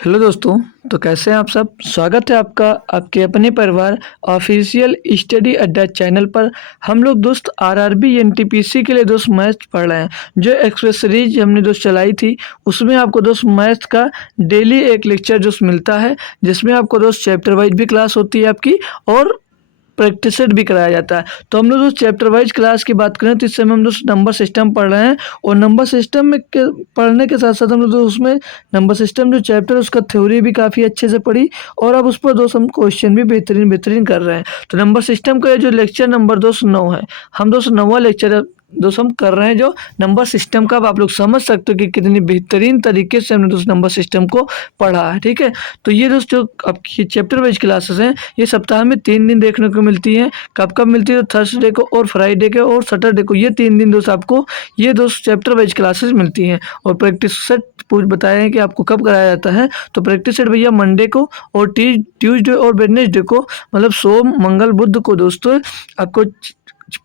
Hello दोस्तों। तो कैसे हैं आप सब। स्वागत है आपका आपके अपने परिवार ऑफिशियल स्टडी अड्डा चैनल पर। हम लोग दोस्त आरआरबी एनटीपीसी के लिए दोस्त मैथ पढ़ रहे हैं। जो एक्सप्रेस सीरीज हमने दोस्त चलाई थी उसमें आपको दोस्त मैथ का डेली एक लेक्चर दोस्त मिलता है, जिसमें आपको दोस्त चैप्टर वाइज भी क्लास होती है आपकी और प्रैक्टिस सेट भी कराया जाता है। तो हम लोग चैप्टर वाइज क्लास की बात करें तो इस समय हम लोग नंबर सिस्टम पढ़ रहे हैं और नंबर सिस्टम में पढ़ने के साथ साथ हम लोग उसमें नंबर सिस्टम जो चैप्टर है उसका थ्योरी भी काफ़ी अच्छे से पढ़ी और अब उस पर दोस्त हम क्वेश्चन भी बेहतरीन बेहतरीन कर रहे हैं। तो नंबर सिस्टम का ये जो लेक्चर नंबर दोस्त 9 है, हम दोस्त 9वां लेक्चर दोस्त हम कर रहे हैं जो नंबर सिस्टम का। अब आप लोग समझ सकते हो कि कितनी बेहतरीन तरीके से हमने दोस्त नंबर सिस्टम को पढ़ा है। ठीक है, तो ये दोस्त जो आपकी चैप्टर वाइज क्लासेस हैं ये सप्ताह में 3 दिन देखने को मिलती हैं। कब कब मिलती है? तो थर्सडे को और फ्राइडे को और सैटरडे को, ये 3 दिन दोस्त आपको ये दोस्त चैप्टर वाइज क्लासेस मिलती हैं। और प्रैक्टिस सेट पूछ बताए हैं कि आपको कब कराया जाता है। तो प्रैक्टिस सेट भैया मंडे को और ट्यूसडे और वेडनेसडे को, मतलब सोम मंगल बुध को दोस्तों आपको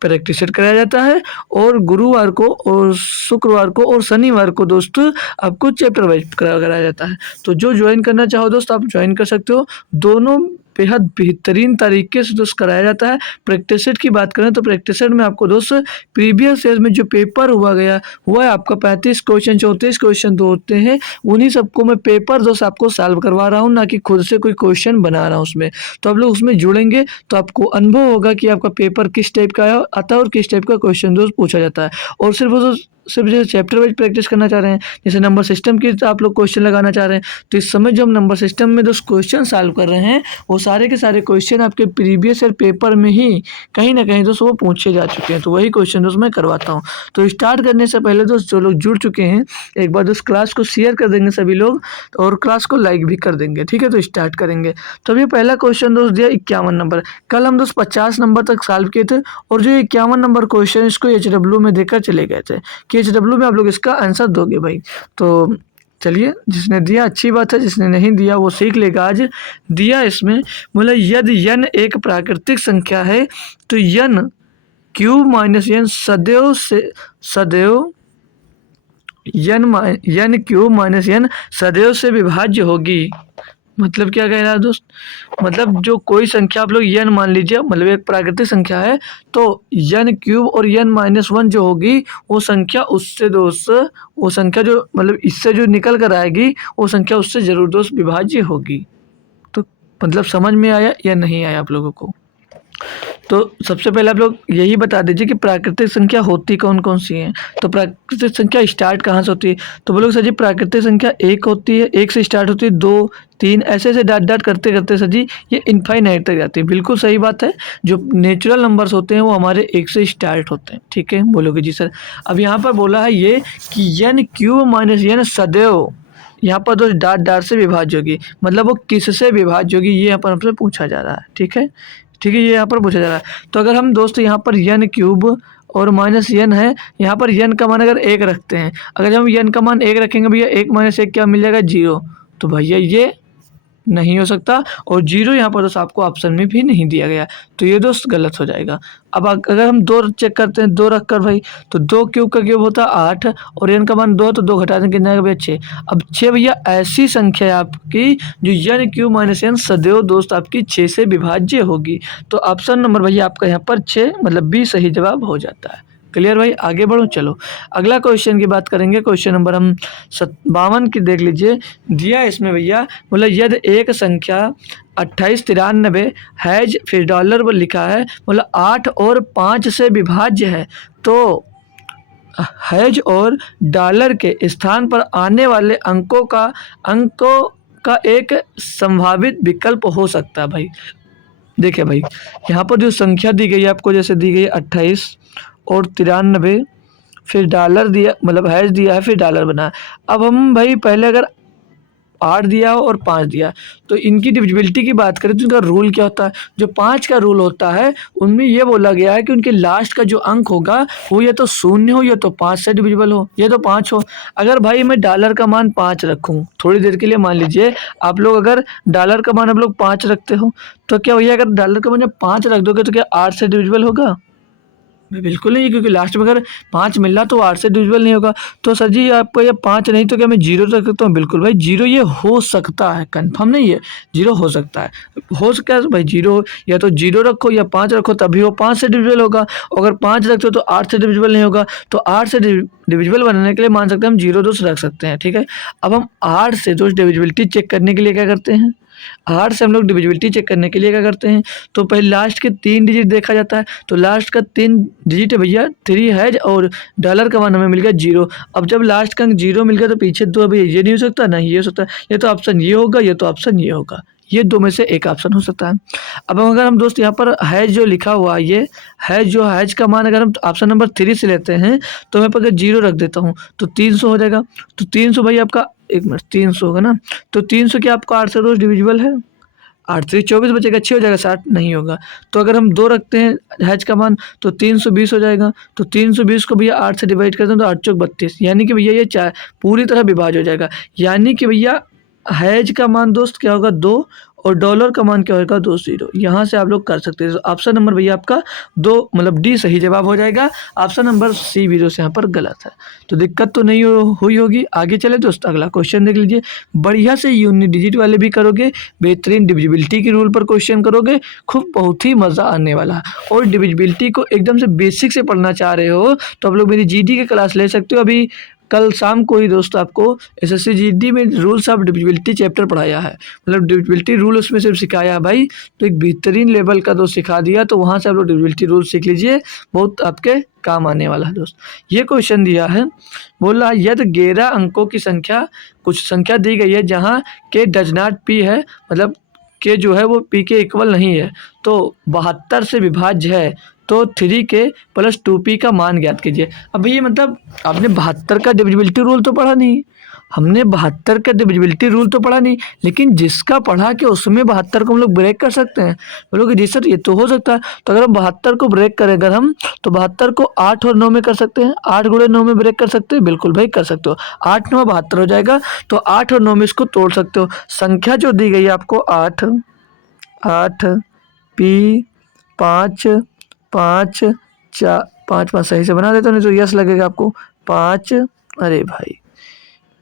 प्रैक्टिस सेट कराया जाता है और गुरुवार को और शुक्रवार को और शनिवार को दोस्तों आपको चैप्टर वाइज कराया जाता है। तो जो ज्वाइन करना चाहो दोस्त आप ज्वाइन कर सकते हो। दोनों बेहद बेहतरीन तरीके से दोस्त कराया जाता है। प्रैक्टिस सेट की बात करें तो प्रैक्टिस सेट में आपको दोस्त प्रीवियस ईयर में जो पेपर हुआ है आपका 35 क्वेश्चन 34 क्वेश्चन तो होते हैं, उन्हीं सबको मैं पेपर दोस्त आपको सॉल्व करवा रहा हूँ, ना कि खुद से कोई क्वेश्चन बना रहा हूँ उसमें। तो आप लोग उसमें जुड़ेंगे तो आपको अनुभव होगा कि आपका पेपर किस टाइप का आता है और किस टाइप का क्वेश्चन दोस्त पूछा जाता है। और सिर्फ जैसे चैप्टर वाइज प्रैक्टिस करना चाह रहे हैं, जैसे नंबर सिस्टम की आप लोग क्वेश्चन लगाना चाह रहे हैं, तो इस समय जो हम नंबर सिस्टम में दोस्त क्वेश्चन सॉल्व कर रहे हैं वो सारे के सारे क्वेश्चन आपके प्रीवियस ईयर पेपर में ही कहीं ना कहीं दोस्त वो पूछे जा चुके हैं। तो वही क्वेश्चन दोस्त मैं करवाता हूँ। तो स्टार्ट करने से पहले दोस्त जो लोग जुड़ चुके हैं एक बार दोस्त क्लास को शेयर कर देंगे सभी लोग और क्लास को लाइक भी कर देंगे। ठीक है, तो स्टार्ट करेंगे। तो अभी पहला क्वेश्चन दोस्त दिया 51 नंबर। कल हम दोस्त 50 नंबर तक सॉल्व किए थे और जो 51 नंबर क्वेश्चन इसको HW में देकर चले गए थे कि HW में आप लोग इसका आंसर दोगे भाई। तो चलिए, जिसने दिया अच्छी बात है, जिसने नहीं दिया वो सीख लेगा। आज दिया इसमें बोला यदि n एक प्राकृतिक संख्या है तो n क्यूब माइनस n सदैव n क्यूब माइनस n सदैव से विभाज्य होगी। मतलब क्या कह रहा है दोस्त, मतलब जो कोई संख्या आप लोग n मान लीजिए, मतलब एक प्राकृतिक संख्या है तो n क्यूब और n-1 जो होगी वो संख्या उससे दोस्त वो संख्या जो मतलब इससे जो निकल कर आएगी वो संख्या उससे जरूर दोस्त विभाज्य होगी। तो मतलब समझ में आया या नहीं आया आप लोगों को? तो सबसे पहले आप लोग यही बता दीजिए कि प्राकृतिक संख्या होती कौन कौन सी हैं। तो प्राकृतिक संख्या स्टार्ट कहाँ से होती है? तो बोलोगे सर जी प्राकृतिक संख्या एक होती है, एक से स्टार्ट होती है, 2 3 ऐसे ऐसे डाट डाट करते करते सर जी ये इनफाइनाइट तक जाती है। बिल्कुल सही बात है, जो नेचुरल नंबर्स होते हैं वो हमारे एक से स्टार्ट होते हैं। ठीक है, बोलोगे जी सर। अब यहाँ पर बोला है ये कि n क्यूब माइनस n सदैव, यहाँ पर तो डाट डाट से विभाज्य होगी, मतलब वो किससे विभाज्य होगी ये यहाँ पर हमसे पूछा जा रहा है। ठीक है, ठीक है, ये यहाँ पर पूछा जा रहा है। तो अगर हम दोस्त यहाँ पर n क्यूब और माइनस n है, यहाँ पर n का मान अगर 1 रखते हैं, अगर हम n का मान 1 रखेंगे भैया 1 माइनस 1 क्या मिल जाएगा 0। तो भैया ये नहीं हो सकता और 0 यहाँ पर दोस्त आपको ऑप्शन में भी नहीं दिया गया, तो ये दोस्त गलत हो जाएगा। अब अगर हम 2 चेक करते हैं, 2 रख कर भाई, तो 2 क्यूब का क्यूब होता है 8 और n का मान 2 तो 2 घटा दें कितना आएगा भैया 6। अब 6 भैया ऐसी संख्या है आपकी जो n क्यूब माइनस n सदैव दोस्त आपकी 6 से विभाज्य होगी। तो ऑप्शन नंबर भैया आपका यहाँ पर 6 मतलब B सही जवाब हो जाता है। क्लियर भाई, आगे बढ़ो। चलो अगला क्वेश्चन की बात करेंगे। क्वेश्चन नंबर हम 52 की देख लीजिए। दिया इसमें भैया बोला यदि एक संख्या 2893 हैज फिर डॉलर पर लिखा है, बोला 8 और 5 से विभाज्य है, तो हैज और डॉलर के स्थान पर आने वाले अंकों का एक संभावित विकल्प हो सकता है। भाई देखिए भाई, यहाँ पर जो संख्या दी गई है आपको, जैसे दी गई है 28 और 93 फिर डॉलर दिया, मतलब हैश दिया है फिर डॉलर बना। अब हम भाई पहले अगर 8 दिया हो और 5 दिया तो इनकी डिविजिबिलिटी की बात करें तो इनका रूल क्या होता है? जो 5 का रूल होता है उनमें ये बोला गया है कि उनके लास्ट का जो अंक होगा वो या तो 0 हो या तो 5 से डिविजिबल हो या तो 5 हो। अगर भाई मैं डॉलर का मान 5 रखूँ थोड़ी देर के लिए, मान लीजिए आप लोग अगर डॉलर का मान आप लोग 5 रखते हो तो क्या भैया अगर डॉलर का मान 5 रख दोगे तो क्या 8 से डिविजिबल होगा? बिल्कुल नहीं, क्योंकि लास्ट में अगर 5 मिल रहा तो 8 से डिविजिबल नहीं होगा। तो सर जी आपको ये 5 नहीं तो क्या मैं 0 रख सकता हूँ? बिल्कुल भाई 0 ये हो सकता है, कन्फर्म नहीं है, 0 हो सकता है। हो सकता है भाई 0, या तो 0 रखो या 5 रखो, तभी वो 5 से डिविजिबल होगा। अगर 5 रखते हो तो 8 से डिविजिबल नहीं होगा। तो 8 से डिविजिबल बनाने के लिए मान सकते हैं हम 0 दोस्त रख सकते हैं, ठीक है। अब हम 8 से दोस्त डिविजिबिलिटी चेक करने के लिए क्या करते हैं? 8 से हम लोग डिविजिबिलिटी चेक करने के लिए क्या करते हैं? तो पहले लास्ट के 3 डिजिट देखा जाता है। तो लास्ट का 3 डिजिट है भैया 3 है, और डॉलर का मान हमें मिल गया 0। अब जब लास्ट का अंक 0 मिल गया तो पीछे 2 भैया ये नहीं हो सकता, ना ये हो सकता है। ये तो ऑप्शन ये होगा, ये तो ऑप्शन ये होगा। ये 2 में से एक ऑप्शन हो सकता है। अब अगर हम दोस्त यहाँ पर हैज जो लिखा हुआ है, ये हैज का मान अगर हम ऑप्शन नंबर 3 से लेते हैं, तो मैं अगर 0 रख देता हूँ तो 300 हो जाएगा। तो 300 भाई आपका, 1 मिनट, 300 होगा ना। तो 300 क्या आपका 8 से रोज़ डिविजिबल है? 8 से 24 बचेगा, 6 हो जाएगा, 60 नहीं होगा। तो अगर हम 2 रखते हैं हैज का मान तो 320 हो जाएगा। तो 320 को भैया 8 से डिवाइड करते हैं तो 8 चौक 32, यानी कि भैया ये पूरी तरह विभाज्य हो जाएगा। यानी कि भैया हैज का मान दोस्त क्या होगा 2, और डॉलर का मान क्या होगा 20। यहाँ से आप लोग कर सकते हैं। तो ऑप्शन नंबर भैया आपका 2 मतलब डी सही जवाब हो जाएगा। ऑप्शन नंबर सी भी दोस्त यहाँ पर गलत है। तो दिक्कत तो नहीं हुई होगी। आगे चले दोस्त, अगला क्वेश्चन देख लीजिए। बढ़िया से यूनिट डिजिट वाले भी करोगे, बेहतरीन डिविजिबिलिटी के रूल पर क्वेश्चन करोगे, खूब बहुत ही मज़ा आने वाला है। और डिविजिबिलिटी को एकदम से बेसिक से पढ़ना चाह रहे हो तो आप लोग मेरी जीडी की क्लास ले सकते हो। अभी कल शाम को ही दोस्त आपको एसएससी जीडी में रूल्स ऑफ डिविजिबिलिटी चैप्टर पढ़ाया है, मतलब डिविजिबिलिटी रूल उसमें सिर्फ सिखाया है भाई। तो एक बेहतरीन लेवल का दोस्त सिखा दिया, तो वहाँ से आप लोग डिविजिबिलिटी रूल सीख लीजिए, बहुत आपके काम आने वाला है दोस्त। ये क्वेश्चन दिया है, बोल रहा है यदि 11 अंकों की संख्या, कुछ संख्या दी गई है जहाँ के डज नॉट पी है, मतलब के जो है वो पी के इक्वल नहीं है, तो 72 से विभाज्य है, तो 3 के प्लस 2p का मान ज्ञात कीजिए। अब ये मतलब आपने 72 का डिविजिबिलिटी रूल तो पढ़ा नहीं, हमने 72 का डिविजिबिलिटी रूल तो पढ़ा नहीं, लेकिन जिसका पढ़ा के उसमें 72 को हम लोग ब्रेक कर सकते हैं। बोलोगे जी सर ये तो हो सकता है। तो अगर हम 72 को ब्रेक करें अगर हम, तो 72 को 8 और 9 में कर सकते हैं। 8 गुणे 9 में ब्रेक कर सकते हैं, बिल्कुल भाई कर सकते हो। 8 9 72 हो जाएगा। तो 8 और 9 में इसको तोड़ सकते हो। संख्या जो दी गई है आपको 8 8 पी 5 5 4 5 5 सही से बना देता हूँ, नहीं तो यस लगेगा आपको। 5, अरे भाई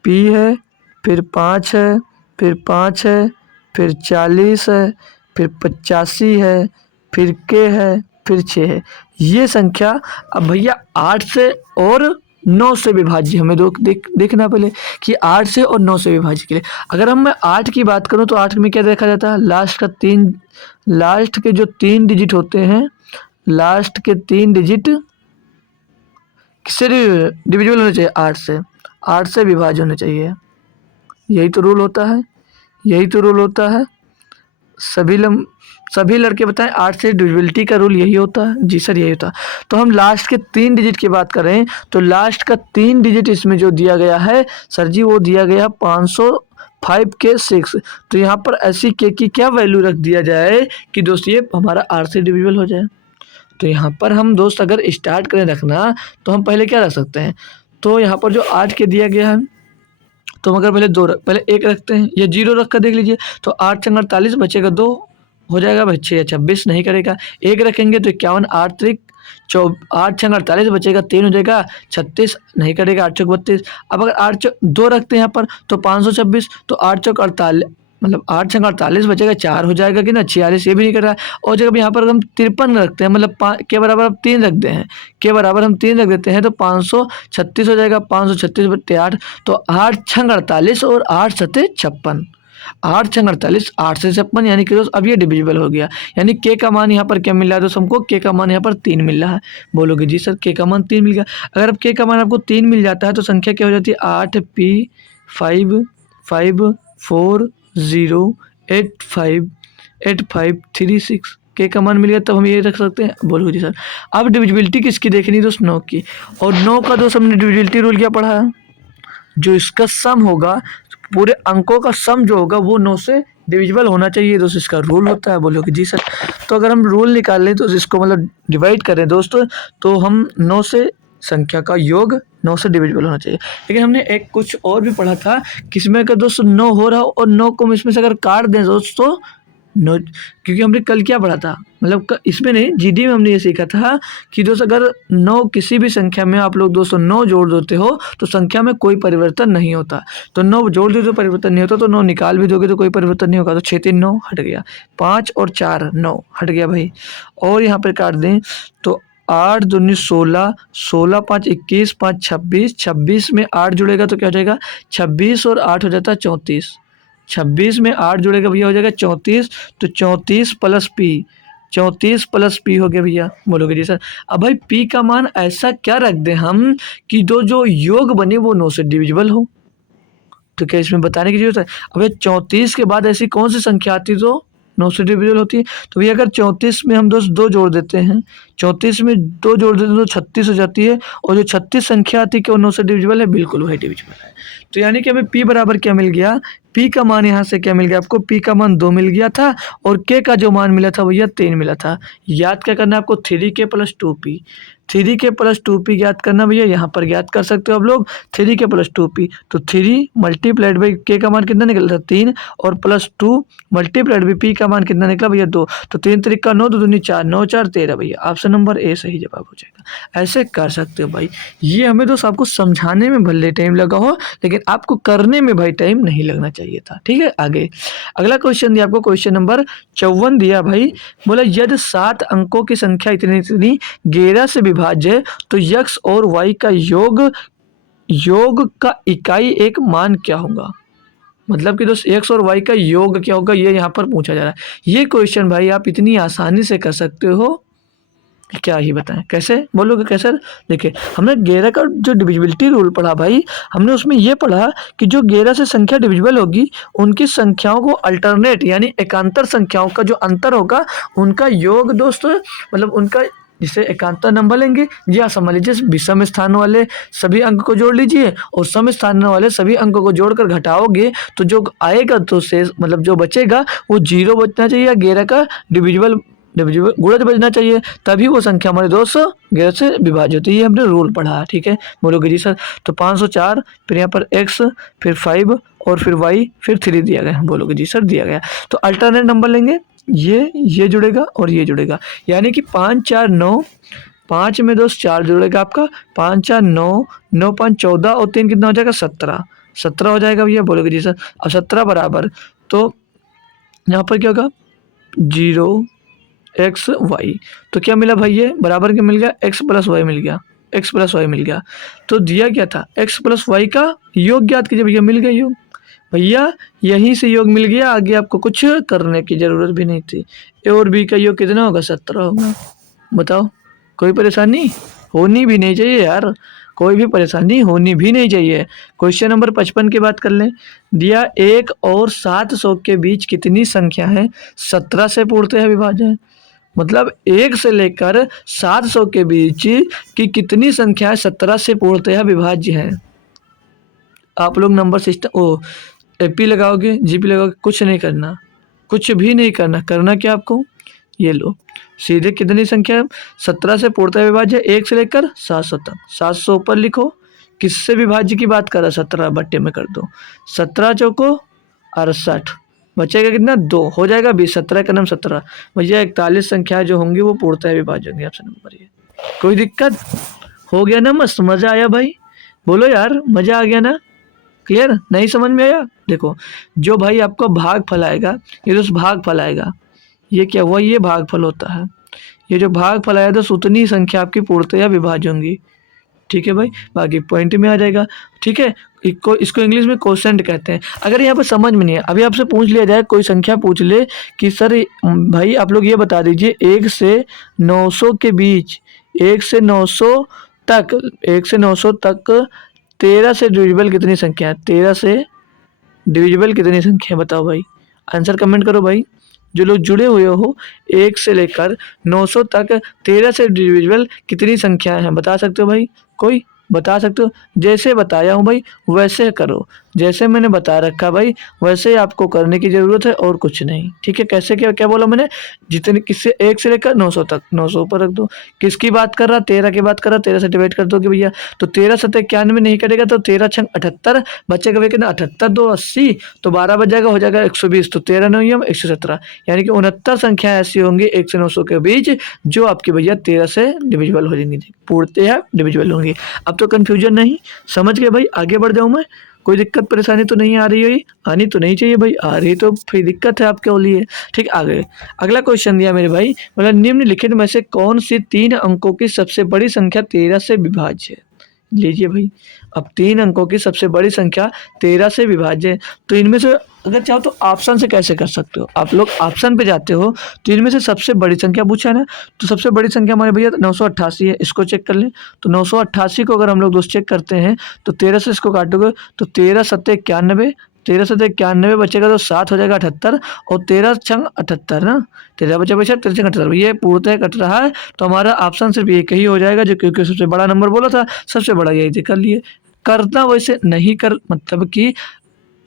पी है, फिर 5 है, फिर 5 है, फिर 40 है, फिर 85 है, फिर के है, फिर 6 है। ये संख्या अब भैया 8 से और 9 से विभाज्य हमें देखना पहले कि 8 से और 9 से विभाज्य के लिए। अगर हम मैं 8 की बात करूं तो 8 में क्या देखा जाता है, लास्ट के जो 3 डिजिट होते हैं, लास्ट के 3 डिजिट किससे डिविजिबल होने चाहिए? 8 से विभाज्य होने चाहिए। यही तो रूल होता है, यही तो रूल होता है। सभी लड़के बताएं 8 से डिविजिबिलिटी का रूल यही होता है। जी सर यही होता है। तो हम लास्ट के 3 डिजिट की बात करें तो लास्ट का 3 डिजिट इसमें जो दिया गया है सर जी, वो दिया गया 505 के 6। तो यहाँ पर ऐसी के की क्या वैल्यू रख दिया जाए कि दोस्त ये हमारा 8 से डिविजिबल हो जाए। तो यहाँ पर हम दोस्त अगर स्टार्ट करें रखना तो हम पहले क्या रख सकते हैं, तो यहाँ पर जो 8 के दिया गया है तो हम अगर पहले 1 रखते हैं, या 0 रख कर देख लीजिए। तो 8 छंग 48 बचेगा 2 हो जाएगा भाई, 6 या 26 नहीं करेगा। 1 रखेंगे तो 51, 8 त्रिक 8 छंग 48 बचेगा 3 हो जाएगा 36 नहीं करेगा, 8 चौक 32। अब अगर 2 रखते हैं यहाँ पर तो 526, तो 8 चौक 48 मतलब 8 छंग 48 बचेगा 4 हो जाएगा कि ना 46, ये भी नहीं कर रहा है। और जब यहाँ पर हम 53 रखते हैं, मतलब के बराबर हम 3 रखते हैं, के बराबर हम 3 रख देते हैं तो 536 हो जाएगा, 536 बट्टे 8। तो 8 छंग 48 और 8 सते 56, 8 छंग 48 8 से 56, यानी कि दोस्त अब ये डिविजिबल हो गया। यानी के का मान यहाँ पर क्या मिल रहा है दोस्त हमको, के का मान यहाँ पर 3 मिल रहा है। बोलोगे जी सर के का मान 3 मिल गया। अगर अब के का मान आपको 3 मिल जाता है तो संख्या क्या हो जाती है, 8p 5 5 4 0 8 5 8 5 3 6 के का मान मिल गया, तब हम ये रख सकते हैं। बोलो जी सर। अब डिविजिबिलिटी किसकी देखनी दोस्त, 9 की। और 9 का दोस्त हमने डिविजिबिलिटी रूल क्या पढ़ा है, जो इसका सम होगा, पूरे अंकों का सम जो होगा वो 9 से डिविजिबल होना चाहिए दोस्त, इसका रूल होता है। बोलोगे जी सर। तो अगर हम रूल निकाल लें तो इसको मतलब डिवाइड करें दोस्तों, तो हम 9 से संख्या का योग 9 से डिविजिबल होना चाहिए। लेकिन हमने एक कुछ और भी पढ़ा था, किसमें का दोस्त 9 हो रहा हो और 9 को हम इसमें से अगर काट दें दोस्तों नौ, क्योंकि हमने कल क्या पढ़ा था, मतलब इसमें नहीं, जीडी में हमने ये सीखा था कि दोस्त अगर 9 किसी भी संख्या में आप लोग दोस्तों 9 जोड़ देते हो तो संख्या में कोई परिवर्तन नहीं होता। तो 9 जोड़ दो तो परिवर्तन नहीं होता, तो 9 निकाल भी दोगे तो कोई परिवर्तन नहीं होगा। तो 6 3 9 हट गया, 5 और 4 9 हट गया भाई। और यहाँ पर काट दें तो 8 दूनी 16, 16 5 21, 5 26, 26 में 8 जुड़ेगा तो क्या हो जाएगा, 26 और 8 हो जाता है 34। 26 में 8 जुड़ेगा भैया हो जाएगा 34, तो 34 प्लस पी, 34 प्लस पी हो गया भैया। बोलोगे जी सर। अब भाई पी का मान ऐसा क्या रख दें हम कि दो जो योग बने वो 9 से डिविजिबल हो। तो क्या इसमें बताने की जरूरत है। अब 34 के बाद ऐसी कौन सी संख्या आती जो 9 से डिविजिबल होती है। तो भैया अगर 34 में हम दोस्त 2 जोड़ देते हैं, 34 में 2 जोड़ देते हैं तो 36 हो जाती है। और जो 36 संख्या आती है क्या वो 9 से डिविजिबल है, बिल्कुल वही डिविजिबल है। तो यानी कि हमें पी बराबर क्या मिल गया, पी का मान यहाँ से क्या मिल गया आपको, पी का मान 2 मिल गया था और के का जो मान मिला था भैया 3 मिला था। याद क्या करना है आपको, 3k plus 2p, 3k plus 2p याद करना भैया, यहाँ पर याद कर सकते हो आप लोग 3k प्लस 2p। तो 3 मल्टीप्लाइड बाई के का मान कितना निकला था 3, और प्लस 2 मल्टीप्लाइड बाई पी का मान कितना निकला भैया 2। तो 3 3 9, 2 दूनी 4, 9 4 13 भैया, ऑप्शन नंबर ए सही जवाब हो जाएगा। ऐसे कर सकते हो भाई। ये हमें दोस्त आपको समझाने में भले टाइम लगा हो लेकिन आपको करने में भाई टाइम नहीं लगना चाहिए था। ठीक है, आगे अगला क्वेश्चन दिया आपको, क्वेश्चन नंबर 54 दिया भाई। बोला यदि 7 अंकों की संख्या इतनी इतनी 11 से विभाज्य है तो x और y का योग का इकाई एक मान क्या होगा। मतलब कि दोस्त x और y का योग क्या होगा, ये यहाँ पर पूछा जा रहा है। ये क्वेश्चन भाई आप इतनी आसानी से कर सकते हो, क्या ही बताएं। कैसे बोलोगे कैसे, देखिए हमने 11 का जो डिविजिबिलिटी रूल पढ़ा भाई, हमने उसमें ये पढ़ा कि जो 11 से संख्या डिविजिबल होगी उनकी संख्याओं को अल्टरनेट यानी एकांतर संख्याओं का जो अंतर होगा उनका योग दोस्त, मतलब उनका जिसे एकांतर नंबर लेंगे, जी हाँ समझ लीजिए विषम स्थान वाले सभी अंक को जोड़ लीजिए और सम स्थान वाले सभी अंकों को जोड़कर घटाओगे तो जो आएगा तो शेष मतलब जो बचेगा वो 0 बचना चाहिए, 11 का डिविजिबल गुणज बचना चाहिए, तभी वो संख्या हमारे 211 से विभाज्य होती है। ये हमने रूल पढ़ा। ठीक है, बोलोगे जी सर। तो 504, फिर यहाँ पर x, फिर 5 और फिर y, फिर 3 दिया गया। बोलोगे जी सर दिया गया। तो अल्टरनेट नंबर लेंगे, ये जुड़ेगा और ये जुड़ेगा, यानी कि 5 4 9, 5 में दोस्त 4 जुड़ेगा आपका, 5 4 9, 9 5 14 और 3 कितना हो जाएगा 17, 17 हो जाएगा भैया। बोलोगे जी सर। अब 17 बराबर, तो यहाँ पर क्या होगा 0 एक्स वाई, तो क्या मिला भाई, ये बराबर क्या मिल गया, एक्स प्लस वाई मिल गया, एक्स प्लस वाई मिल गया। तो दिया क्या था, एक्स प्लस वाई का योग ज्ञात कीजिए भैया, मिल गया योग भैया, यहीं से योग मिल गया, आगे आपको कुछ करने की जरूरत भी नहीं थी। ए और बी का योग कितना होगा 17 होगा। बताओ, कोई परेशानी होनी भी नहीं चाहिए यार, कोई भी परेशानी होनी भी नहीं चाहिए। क्वेश्चन नंबर 55 की बात कर लें। दिया 1 और 700 के बीच कितनी संख्या है 17 से पूर्णतः विभाज्य है। मतलब 1 से लेकर 700 के बीच की कितनी संख्या 17 से पूर्णतः विभाज्य है। आप लोग नंबर सिस्टम एपी लगाओगे, जीपी लगाओगे, कुछ नहीं करना, कुछ भी नहीं करना। करना क्या आपको, ये लो सीधे कितनी संख्या 17 से पूर्णतः विभाज्य 1 से लेकर 700 तक, 700 ऊपर लिखो। किससे विभाज्य की बात कर रहा, 17 बट्टे में कर दो, 17 चौको 68, बचेगा कितना 2, हो जाएगा 20, 17 का नाम 17 भैया। 41 संख्या जो होंगी वो पूर्णतः विभाज्य होंगी। ऑप्शन नंबर ये। कोई दिक्कत हो गया ना, मस्त मजा आया भाई, बोलो यार मजा आ गया ना, क्लियर, नहीं समझ में आया। देखो जो भाई आपको भाग फल आएगा, ये दोस्त भाग फल आएगा, ये क्या हुआ, ये भाग फल होता है। ये जो भाग फल आया दोस्त उतनी संख्या आपकी पूर्णतः विभाज्य होंगी। ठीक है भाई, बाकी पॉइंट में आ जाएगा। ठीक है, इसको इंग्लिश में कोसेंट कहते हैं। अगर यहाँ पर समझ में नहीं है, अभी आपसे पूछ लिया जाए, कोई संख्या पूछ ले कि सर भाई आप लोग ये बता दीजिए 1 से 900 के बीच, 1 से 900 तक, 1 से 900 तक 13 से डिविजिबल कितनी संख्या है, 13 से डिविजिबल कितनी संख्या है, बताओ भाई, आंसर कमेंट करो भाई। जो लोग जुड़े हुए हो 1 से लेकर 900 तक 13 से डिविजिबल कितनी संख्या है, बता सकते हो भाई, कोई बता सकते हो? जैसे बताया हूँ भाई वैसे करो, जैसे मैंने बता रखा भाई वैसे ही आपको करने की ज़रूरत है और कुछ नहीं। ठीक है, कैसे क्या क्या बोला मैंने? जितने किससे 1 से लेकर 900 तक, 900 ऊपर रख दो। किसकी बात कर रहा? 13 की बात कर रहा, 13 से डिवाइड कर दोगे भैया, तो 13 सत्ते 91 नहीं कटेगा, तो 13 छंग 78 बचेगा भैया कितना? 78 2 80, तो 12 बच जाएगा, हो जाएगा 120, तो 13 9 117, यानी कि 69 संख्याएं ऐसी होंगी 1 से 900 के बीच जो आपकी भैया 13 से डिविजिबल हो जाएंगी, पूर्णतः डिविजिबल होंगी। अब तो कंफ्यूजन नहीं, समझ गए भाई? आगे बढ़ जाऊं मैं? कोई दिक्कत परेशानी तो नहीं आ रही है? आनी तो नहीं चाहिए भाई, आ रही तो फिर दिक्कत है आपके लिए। ठीक, आगे अगला क्वेश्चन दिया मेरे भाई, मतलब निम्नलिखित में से कौन सी 3 अंकों की सबसे बड़ी संख्या 13 से विभाज्य है? लीजिए भाई, अब 3 अंकों की सबसे बड़ी संख्या 13 से विभाज्य है, तो इनमें से अगर चाहो तो ऑप्शन से कैसे कर सकते हो? आप लोग ऑप्शन पे जाते हो तो इनमें से सबसे बड़ी संख्या पूछा है ना, तो सबसे बड़ी संख्या हमारे भैया 988 है, इसको चेक कर लें। तो 988 को अगर हम लोग दोस्त चेक करते हैं तो 13 से इसको काटोगे तो 13 सत्ते 91, 13 सत्ते 91 बचेगा तो 7 हो जाएगा 78, और 13 छंग 78 ना, 13 बचे बचा 13 छंग 78, ये पूर्णतः कट रहा है, तो हमारा ऑप्शन सिर्फ एक ही हो जाएगा, जो क्योंकि सबसे बड़ा नंबर बोला था, सबसे बड़ा यही कर लिए। करना वैसे नहीं कर, मतलब कि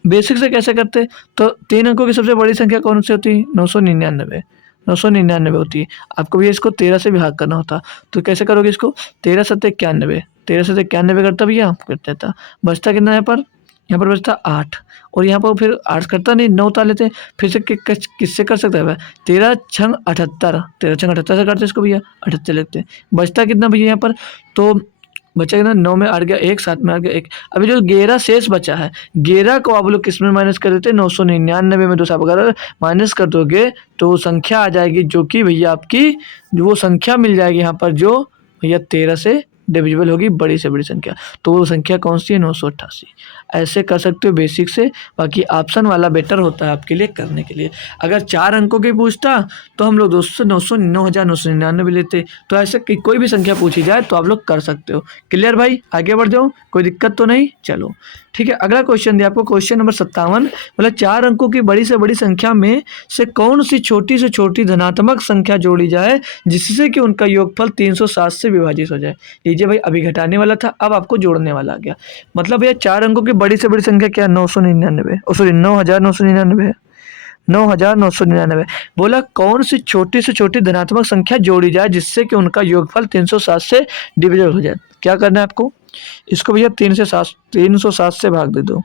बेसिक से कैसे करते? तो 3 अंकों की सबसे बड़ी संख्या कौन सी होती है? 999, 999 होती है। आपको भी इसको 13 से भाग करना होता, तो कैसे करोगे इसको? 13 सत्ते 91, 13 सत्ते 91 करता भैया, करता था, बचता कितना यहाँ पर? यहाँ पर बचता 8, और यहाँ पर फिर 8 करता नहीं, 9 उतार लेते हैं, फिर से किससे कर सकता है भाई? 13 छंग 78, 13 छंग 78 से करते इसको भैया, 78 लेते हैं, बचता कितना भैया यहाँ पर? तो बचा कितना? 9 में आ गया 1, 7 में आ गया 1। अभी जो 11 शेष बचा है, 11 को आप लोग किस में माइनस कर देते हैं? 999 में, तो आप अगर माइनस कर दोगे तो वो संख्या आ जाएगी जो कि भैया आपकी, जो वो संख्या मिल जाएगी यहाँ पर जो भैया 13 से डिविजिबल होगी, बड़ी से बड़ी संख्या। तो वो संख्या कौन सी है? 988। ऐसे कर सकते हो बेसिक से, बाकी ऑप्शन वाला बेटर होता है आपके लिए करने के लिए। अगर 4 अंकों की पूछता तो हम लोग दोस्तों 9,999 लेते, तो ऐसे कोई भी संख्या पूछी जाए तो आप लोग कर सकते हो। क्लियर भाई? आगे बढ़ जाओ, कोई दिक्कत तो नहीं? चलो ठीक है, अगला क्वेश्चन दिया आपको, क्वेश्चन नंबर 57, मतलब 4 अंकों की बड़ी से बड़ी संख्या में से कौन सी छोटी से छोटी धनात्मक संख्या जोड़ी जाए जिससे कि उनका योगफल 307 से विभाजित हो जाए? लीजिए भाई, अभी घटाने वाला था, अब आपको जोड़ने वाला आ गया। मतलब भैया 4 अंकों की बड़ी से बड़ी संख्या क्या? 999, सॉरी 9,999 है, 9,999। बोला कौन सी छोटी से छोटी धनात्मक संख्या जोड़ी जाए जिससे कि उनका योगफल 307 से डिविजिबल हो जाए? क्या करना है आपको? इसको भैया 307 से भाग दे दो।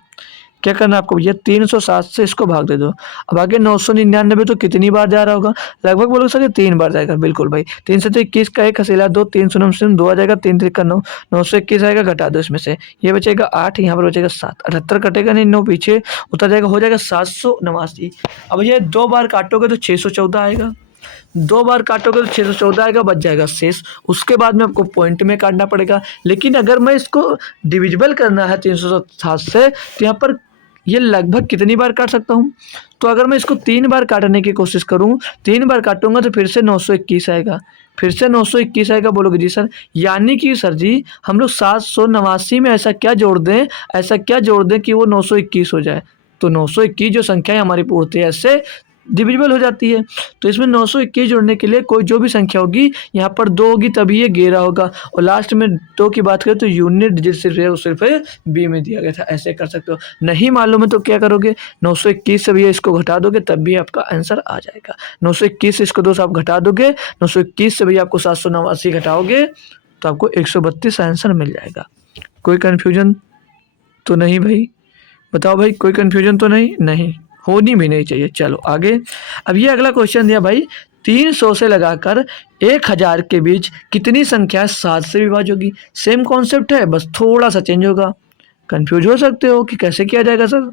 क्या करना है आपको भैया? 307 से इसको भाग दे दो। अब आगे 999 तो कितनी बार जा रहा होगा? लगभग बोलो सके 3 बार जाएगा, बिल्कुल भाई। 3 से तो 21 का 1 हसीला 2, 3 शून्य शून्य 2 आ जाएगा, 3 3 9, 921 आएगा, घटा दो इसमें से, ये बचेगा 8, यहाँ पर बचेगा 7, 78 कटेगा नहीं, 9 पीछे उतर जाएगा, हो जाएगा 789। अब ये 2 बार काटोगे तो 614 आएगा, 2 बार काटोगे तो 614 आएगा, बच जाएगा शेष। उसके बाद में आपको पॉइंट में काटना पड़ेगा, लेकिन अगर मैं इसको डिविजिबल करना है 307 से, तो यहाँ पर ये लगभग कितनी बार काट सकता हूँ? तो अगर मैं इसको 3 बार काटने की कोशिश करूँ, 3 बार काटूंगा तो फिर से 921 आएगा, फिर से 921 आएगा। बोलोगे जी सर, यानी कि सर जी हम लोग 789 में ऐसा क्या जोड़ दें, ऐसा क्या जोड़ दें कि वो 921 हो जाए? तो 921 जो संख्या है हमारी पूर्णतः ऐसे डिविजिबल हो जाती है। तो इसमें 921 जोड़ने के लिए कोई जो भी संख्या होगी, यहाँ पर 2 होगी तभी ये 11 होगा, और लास्ट में 2 की बात करें तो यूनिट डिजिट सिर्फ है, वो सिर्फ बी में दिया गया था। ऐसे कर सकते हो। नहीं मालूम है तो क्या करोगे? 921 से भैया इसको घटा दोगे तब भी आपका आंसर आ जाएगा। 921 से इसको दोस्त आप घटा दोगे, 921 से भैया आपको 789 घटाओगे तो आपको 132 आंसर मिल जाएगा। कोई कन्फ्यूजन तो नहीं भाई? बताओ भाई, कोई कन्फ्यूजन तो नहीं? नहीं होनी भी नहीं चाहिए। चलो आगे, अब ये अगला क्वेश्चन दिया भाई, 300 से लगाकर 1000 के बीच कितनी संख्या 7 से विभाज्य होगी? सेम कॉन्सेप्ट है, बस थोड़ा सा चेंज होगा। कंफ्यूज हो सकते हो कि कैसे किया जाएगा सर,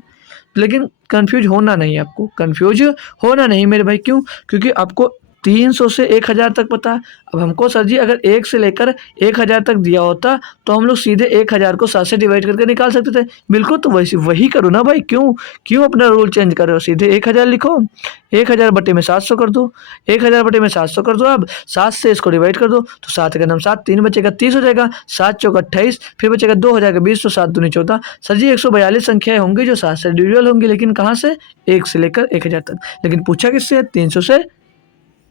लेकिन कंफ्यूज होना नहीं, आपको कंफ्यूज होना नहीं मेरे भाई। क्यों? क्योंकि आपको 300 से 1000 तक पता है। अब हमको सर जी अगर 1 से लेकर 1000 तक दिया होता तो हम लोग सीधे 1000 को 7 से डिवाइड करके निकाल सकते थे। बिल्कुल, तो वही करो ना भाई। क्यों क्यों अपना रूल चेंज कर रहे हो? सीधे 1000 लिखो, 1000 बटे में 700 कर दो, 1000 बटे में 700 कर दो। अब 7 से इसको डिवाइड कर दो तो 7 का नाम 7, 3 बचेगा 30 हो जाएगा, 7 चौक 28, फिर बचेगा 2 हो जाएगा 20, तो 7 दूनी 14। सर जी 142 संख्याएं होंगी जो 7 से डिविजिबल होंगी, लेकिन कहाँ से? 1 से लेकर 1000 तक। लेकिन पूछा किससे? 300 से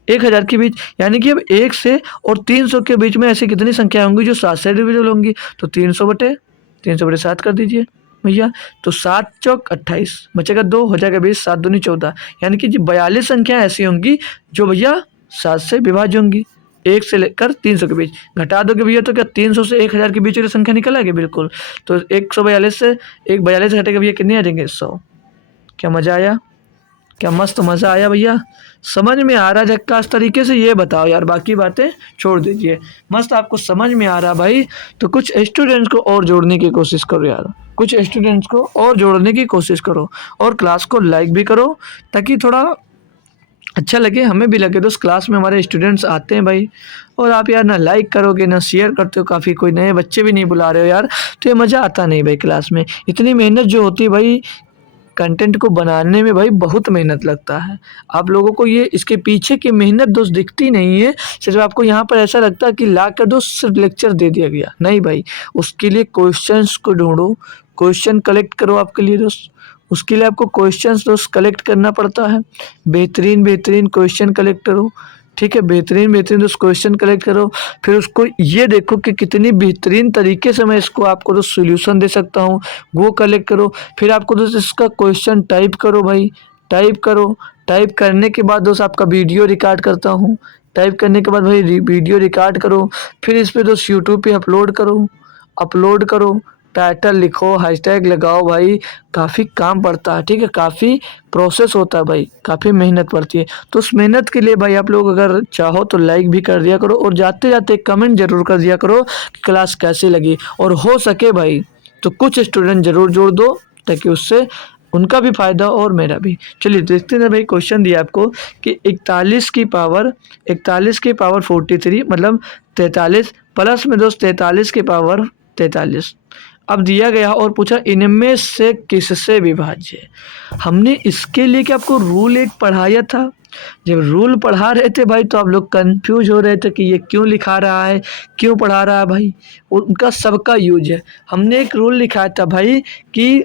1000 के बीच, यानी कि अब 1 से और 300 के बीच में ऐसी कितनी संख्या होंगी जो 7 से डिविजिबल होंगी। तो 300/7 कर दीजिए भैया। तो 7 चौक 28, बचेगा 2, हो जाएगा 20, 7 दूनी 14, यानी कि 42 संख्या ऐसी होंगी जो भैया 7 से विभाज्य होंगी। 1 से लेकर 300 के बीच घटा दोगे भैया तो क्या 300 से 1000 के बीच की संख्या निकल आएगी बिल्कुल। तो 142 से 42 घटेगा भैया, कितने आ जाएंगे 100। क्या मज़ा आया, क्या मस्त मज़ा आया भैया, समझ में आ रहा झक्कास तरीके से, ये बताओ यार, बाकी बातें छोड़ दीजिए। मस्त आपको समझ में आ रहा भाई, तो कुछ स्टूडेंट्स को और जोड़ने की कोशिश करो यार, कुछ स्टूडेंट्स को और जोड़ने की कोशिश करो, और क्लास को लाइक भी करो ताकि थोड़ा अच्छा लगे, हमें भी लगे। दोस्त क्लास में हमारे स्टूडेंट्स आते हैं भाई, और आप यार ना लाइक करोगे ना शेयर करते हो, काफ़ी कोई नए बच्चे भी नहीं बुला रहे हो यार, तो ये मज़ा आता नहीं भाई क्लास में। इतनी मेहनत जो होती है भाई कंटेंट को बनाने में भाई, बहुत मेहनत लगता है। आप लोगों को ये इसके पीछे की मेहनत दोस्त दिखती नहीं है, सिर्फ आपको यहाँ पर ऐसा लगता है कि ला कर दोस्त सिर्फ लेक्चर दे दिया गया, नहीं भाई। उसके लिए क्वेश्चंस को ढूंढो, क्वेश्चन कलेक्ट करो आपके लिए दोस्त, उसके लिए आपको क्वेश्चंस दोस्त कलेक्ट करना पड़ता है। बेहतरीन बेहतरीन क्वेश्चन कलेक्ट करो, ठीक है, बेहतरीन बेहतरीन दोस्त क्वेश्चन कलेक्ट करो, फिर उसको ये देखो कि कितनी बेहतरीन तरीके से मैं इसको आपको दोस्त सोल्यूशन दे सकता हूँ, वो कलेक्ट करो। फिर आपको दोस्त इसका क्वेश्चन टाइप करो भाई, टाइप करो। टाइप करने के बाद दोस्त आपका वीडियो रिकॉर्ड करता हूँ, टाइप करने के बाद भाई वीडियो रिकॉर्ड करो, फिर इस पर दोस्त यूट्यूब पे अपलोड करो, अपलोड करो, टाइटल लिखो, हैशटैग लगाओ भाई, काफ़ी काम पड़ता है, ठीक है, काफ़ी प्रोसेस होता है भाई, काफ़ी मेहनत पड़ती है। तो उस मेहनत के लिए भाई आप लोग अगर चाहो तो लाइक भी कर दिया करो, और जाते जाते कमेंट जरूर कर दिया करो कि क्लास कैसी लगी, और हो सके भाई तो कुछ स्टूडेंट ज़रूर जोड़ दो ताकि उससे उनका भी फ़ायदा और मेरा भी। चलिए देखते हैं भाई, क्वेश्चन दिया आपको कि 41 की पावर 43 मतलब 43 प्लस में दोस्त 43 की पावर 43 अब दिया गया और पूछा इनमें से किससे विभाज्य है। हमने इसके लिए कि आपको रूल एक पढ़ाया था, जब रूल पढ़ा रहे थे भाई तो आप लोग कंफ्यूज हो रहे थे कि ये क्यों लिखा रहा है, क्यों पढ़ा रहा है भाई, उनका सबका यूज है। हमने एक रूल लिखाया था भाई कि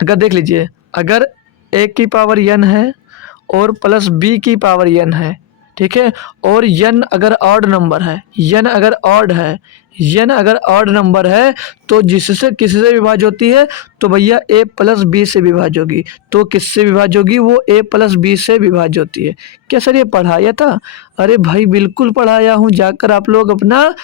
अगर देख लीजिए, अगर a की पावर n है और प्लस b की पावर n है, ठीक है, और n अगर ऑड नंबर है, n अगर ऑड है, n अगर ऑड नंबर है तो जिससे किससे विभाज्य होती है, तो भैया a प्लस बी से विभाज्य होगी। तो किससे विभाज्य होगी, वो a प्लस बी से विभाज्य होती है। क्या सर ये पढ़ाया था? अरे भाई बिल्कुल पढ़ाया हूँ, जाकर आप लोग अपना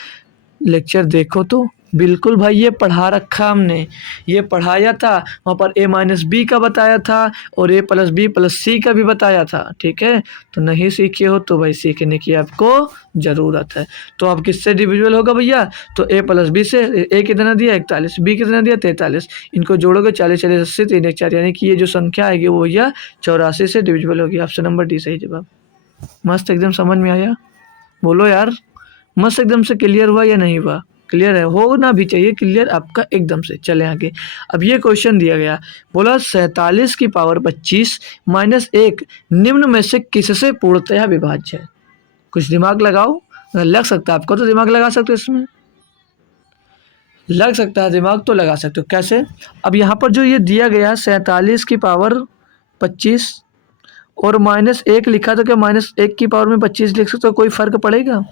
लेक्चर देखो तो बिल्कुल भाई ये पढ़ा रखा हमने, ये पढ़ाया था, वहाँ पर a माइनस बी का बताया था और a प्लस बी प्लस सी का भी बताया था, ठीक है। तो नहीं सीखे हो तो भाई सीखने की आपको ज़रूरत है। तो अब किससे डिविजिबल होगा भैया, तो a प्लस बी से। a कितना दिया 41, b कितना दिया 43, इनको जोड़ोगे 40 40 80 3 1 4, यानी कि ये जो संख्या आएगी वो भैया 84 से डिविजिबल होगी। ऑप्शन नंबर डी सही जवाब। मस्त एकदम समझ में आया, बोलो यार, मस्त एकदम से क्लियर हुआ या नहीं हुआ? क्लियर है, होना भी चाहिए क्लियर आपका एकदम से। चले आगे, अब ये क्वेश्चन दिया गया, बोला 47 की पावर 25 माइनस 1 निम्न में से किससे पूर्णतः विभाज्य है। कुछ दिमाग लगाओ, अगर लग सकता है आपको तो दिमाग लगा सकते हो, इसमें लग सकता है दिमाग तो लगा सकते हो। कैसे? अब यहाँ पर जो ये दिया गया 47 की पावर 25 और माइनस 1 लिखा, तो क्या माइनस 1 की पावर में 25 लिख सकते हो? कोई फर्क पड़ेगा?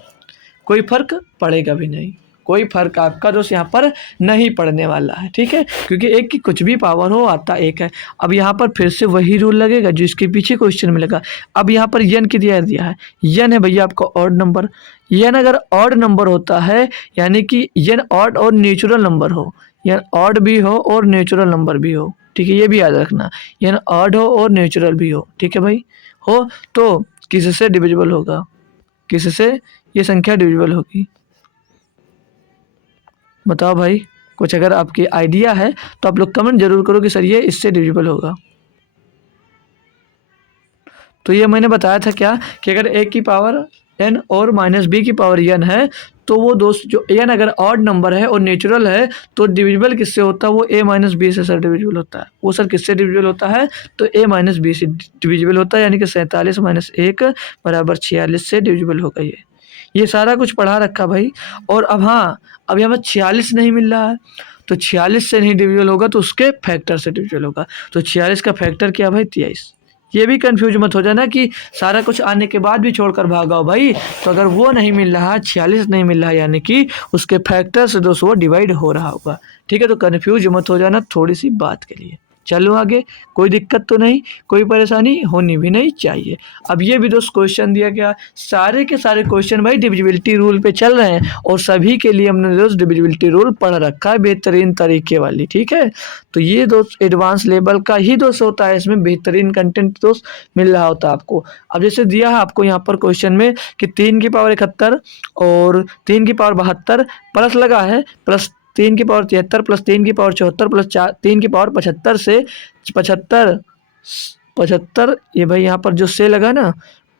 कोई फर्क पड़ेगा भी नहीं, कोई फर्क आपका दोस्त यहाँ पर नहीं पड़ने वाला है, ठीक है, क्योंकि एक की कुछ भी पावर हो आता एक है। अब यहाँ पर फिर से वही रूल लगेगा जो इसके पीछे क्वेश्चन में लगा। अब यहाँ पर यन की दिया है, यन है भैया आपका ऑड नंबर। यन अगर ऑड नंबर होता है, यानी कि यन ऑड और नेचुरल नंबर हो, यन ऑड भी हो और नेचुरल नंबर भी हो, ठीक है, ये भी याद रखना, यन ऑड हो और नेचुरल भी हो, ठीक है भाई, हो तो किससे डिविजिबल होगा, किससे ये संख्या डिविजिबल होगी, बताओ भाई। कुछ अगर आपकी आइडिया है तो आप लोग कमेंट जरूर करो कि सर ये इससे डिविजिबल होगा। तो ये मैंने बताया था क्या कि अगर a की पावर n और माइनस b की पावर n है, तो वो दोस्त जो n अगर ऑड नंबर है और नेचुरल है तो डिविजिबल किससे होता है, वो a माइनस बी से सर डिविजिबल होता है। वो सर किससे डिविजिबल होता है, तो a माइनस बी से डिविजिबल होता है, यानी कि 47 माइनस 1 बराबर 46 से डिविजिबल होगा। ये सारा कुछ पढ़ा रखा भाई। और अब हाँ, अब यहाँ पर 46 नहीं मिल रहा है, तो 46 से नहीं डिविजिबल होगा तो उसके फैक्टर से डिविजिबल होगा। तो 46 का फैक्टर क्या भाई 23, ये भी कंफ्यूज मत हो जाना कि सारा कुछ आने के बाद भी छोड़कर भागाओ भाई। तो अगर वो नहीं मिल रहा, 46 नहीं मिल रहा, यानी कि उसके फैक्टर से दोस्तों वो डिवाइड हो रहा होगा। ठीक है, तो कंफ्यूज मत हो जाना थोड़ी सी बात के लिए। चलो आगे, कोई दिक्कत तो नहीं, कोई परेशानी होनी भी नहीं चाहिए। अब ये भी दोस्त क्वेश्चन दिया गया, सारे के सारे क्वेश्चन भाई डिविजिबिलिटी रूल पे चल रहे हैं और सभी के लिए हमने दोस्त डिविजिबिलिटी रूल पढ़ रखा है बेहतरीन तरीके वाली। ठीक है, तो ये दोस्त एडवांस लेवल का ही दोस्त होता है, इसमें बेहतरीन कंटेंट दोस्त मिल रहा होता है आपको। अब जैसे दिया है आपको यहाँ पर क्वेश्चन में कि 3 की पावर 71 और 3 की पावर 72 प्लस लगा है, प्लस 3 की पावर 73 प्लस 3 की पावर 74 प्लस 3 की पावर 75 से 75 ये भाई यहाँ पर जो से लगा ना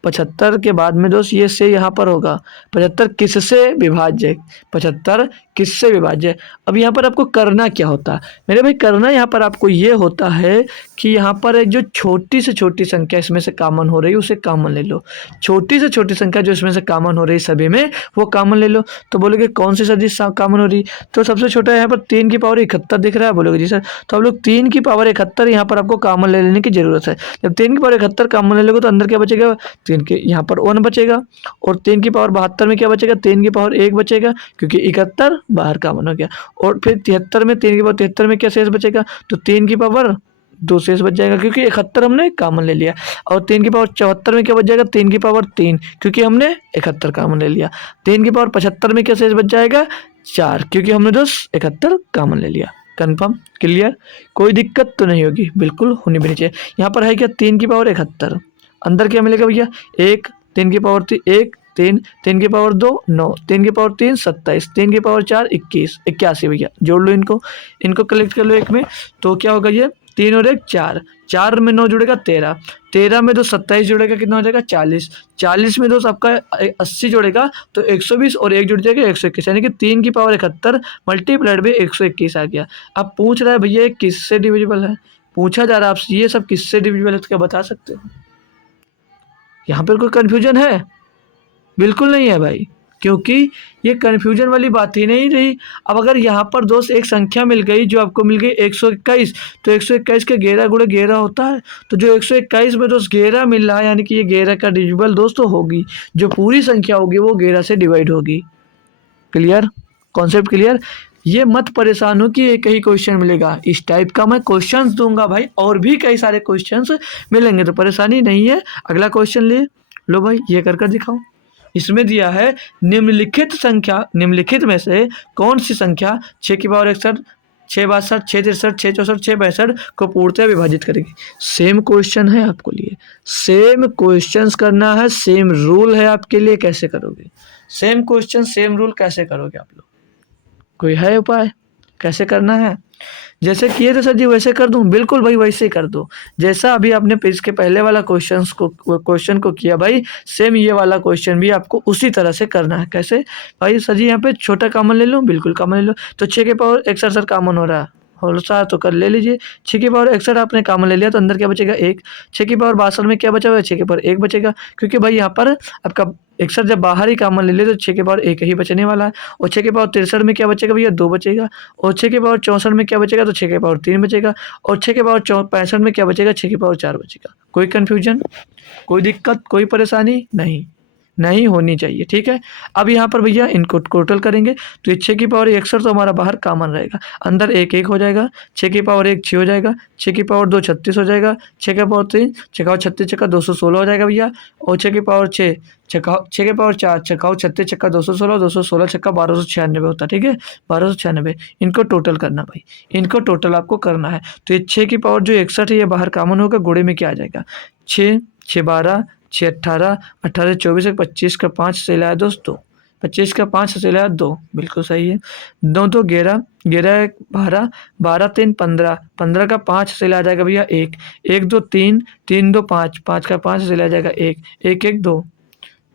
75 के बाद में दोस्त ये से यहाँ पर होगा 75 किससे विभाज्य, 75 किससे विभाज्य। अब यहाँ पर आपको करना क्या होता है मेरे भाई, करना यहाँ पर आपको ये होता है कि यहाँ पर एक जो छोटी से छोटी संख्या इसमें से कॉमन हो रही है उसे कॉमन ले लो। छोटी से छोटी संख्या जो इसमें से कॉमन हो रही है सभी में वो कॉमन ले लो। तो बोलोगे कौन सी सदी कॉमन हो रही, तो सबसे छोटा यहाँ पर 3 की पावर 71 दिख रहा है, बोलोगे जी सर। तो आप लोग 3 की पावर 71 यहाँ पर आपको कॉमन ले लेने की जरूरत है। जब 3 की पावर 71 कॉमन ले लोगे तो अंदर क्या बचेगा, 3 के यहाँ पर 1 बचेगा, और 3 की पावर 72 में क्या बचेगा, 3 की पावर 1 बचेगा क्योंकि 71 बाहर कॉमन हो गया। और फिर 73 में 3 की पावर 73 में क्या शेष बचेगा, तो 3 की पावर 2 शेष बच जाएगा क्योंकि 71 हमने कॉमन ले लिया। और 3 की पावर 74 में क्या बच जाएगा, 3 की पावर 3 क्योंकि हमने 71 कॉमन ले लिया। 3 की पावर 75 में क्या शेष बच जाएगा, 4 क्योंकि हमने दोस्त 71 कॉमन ले लिया। कन्फर्म, क्लियर, कोई दिक्कत तो नहीं होगी, बिल्कुल होनी भी नहीं चाहिए। यहाँ पर है क्या 3 की पावर 71, अंदर क्या मिलेगा भैया 1, 3 की पावर 1 3, 3 की पावर 2 9, 3 की पावर 3 27, 3 की पावर 4 21 81 भैया जोड़ लो इनको कलेक्ट कर लो एक में। तो क्या होगा ये 3 और 1 4, 4 में 9 जुड़ेगा 13, 13 में 2 27 जुड़ेगा कितना हो जाएगा 40, 40 में 2 आपका 80 जुड़ेगा तो 120 और 1 जुड़ जाएगा 121, यानी कि 3 की पावर 71 मल्टीप्लाइड में 121 आ गया। अब पूछ रहा है भैया ये किससे डिविजिबल है, पूछा जा रहा है आपसे ये सब किससे डिविजिबल है, तो क्या बता सकते हो। यहाँ पर कोई कन्फ्यूजन है, बिल्कुल नहीं है भाई, क्योंकि ये कन्फ्यूजन वाली बात ही नहीं रही। अब अगर यहाँ पर दोस्त एक संख्या मिल गई जो आपको मिल गई 121, तो 121 के 11 गुणे 11 होता है, तो जो 121 में दोस्त 11 मिल रहा है यानी कि ये 11 का डिविजिबल दोस्तों होगी, जो पूरी संख्या होगी वो 11 से डिवाइड होगी। Clear, concept clear. ये मत परेशान हो कि एक ही क्वेश्चन मिलेगा, इस टाइप का मैं क्वेश्चंस दूंगा भाई, और भी कई सारे क्वेश्चंस मिलेंगे, तो परेशानी नहीं है। अगला क्वेश्चन ले लो भाई, ये कर दिखाओ। इसमें दिया है निम्नलिखित संख्या, निम्नलिखित में से कौन सी संख्या 6 की पावर 61 6 62 6 63 6 64 6 62 को पूर्णतः विभाजित करेगी। सेम क्वेश्चन है आपको लिए, सेम क्वेश्चंस करना है, सेम रूल है आपके लिए, कैसे करोगे सेम क्वेश्चन सेम रूल कैसे करोगे आप लोग, कोई है उपाय कैसे करना है। जैसे किए थे सर जी वैसे कर दूं, बिल्कुल भाई वैसे ही कर दो, जैसा अभी आपने इसके पहले वाला क्वेश्चन को किया भाई, सेम ये वाला क्वेश्चन भी आपको उसी तरह से करना है। कैसे भाई, सर जी यहाँ पे छोटा कॉमन ले लो, बिल्कुल कॉमन ले लो, तो 6 के पावर 61 सर कॉमन हो रहा है, होल सा तो कर ले लीजिए। 6 की पावर 61 आपने कॉमन ले लिया तो अंदर क्या बचेगा 1, 6 की पावर 62 में क्या बचा हुआ है 6 की पावर 1 बचेगा, क्योंकि भाई यहाँ पर आपका 61 जब बाहर ही कॉमन ले लिया तो 6 के पावर 1 ही बचने वाला है। और 6 के पावर 63 में क्या बचेगा भैया 2 बचेगा, और 6 के पावर 64 में क्या बचेगा तो 6 के पावर 3 बचेगा, और 6 के पावर 65 में क्या बचेगा 6 के पावर 4 बचेगा। कोई कन्फ्यूजन, कोई दिक्कत, कोई परेशानी नहीं होनी चाहिए, ठीक है। अब यहाँ पर भैया इनको टोटल करेंगे तो ये 6 की पावर 61 तो हमारा बाहर कॉमन रहेगा, अंदर 1 1 हो जाएगा, 6 की पावर 1 6 हो जाएगा, 6 की पावर 2 36 हो जाएगा, 6 की पावर 3 छक्का 36 छक्का 216 हो जाएगा भैया, और 6 की पावर 6 6 के पावर 4 छक्का 36 छक्का 216 छक्का 1296 होता है, ठीक है 1296। इनको टोटल करना भाई, इनको टोटल आपको करना है। तो ये 6 की पावर जो 61 है ये बाहर कॉमन होगा, गुणे में क्या आ जाएगा 6 6 12 6 18 18 24 25 का 5 से लाया दोस्तों, 25 का 5 से लाया 2, बिल्कुल सही है। 2 2 11 11 12 12 3 15 15 का 5 से लाया जाएगा भैया 1 1 2 3 3 2 5 5 का 5 से लाया जाएगा 1 1 1 2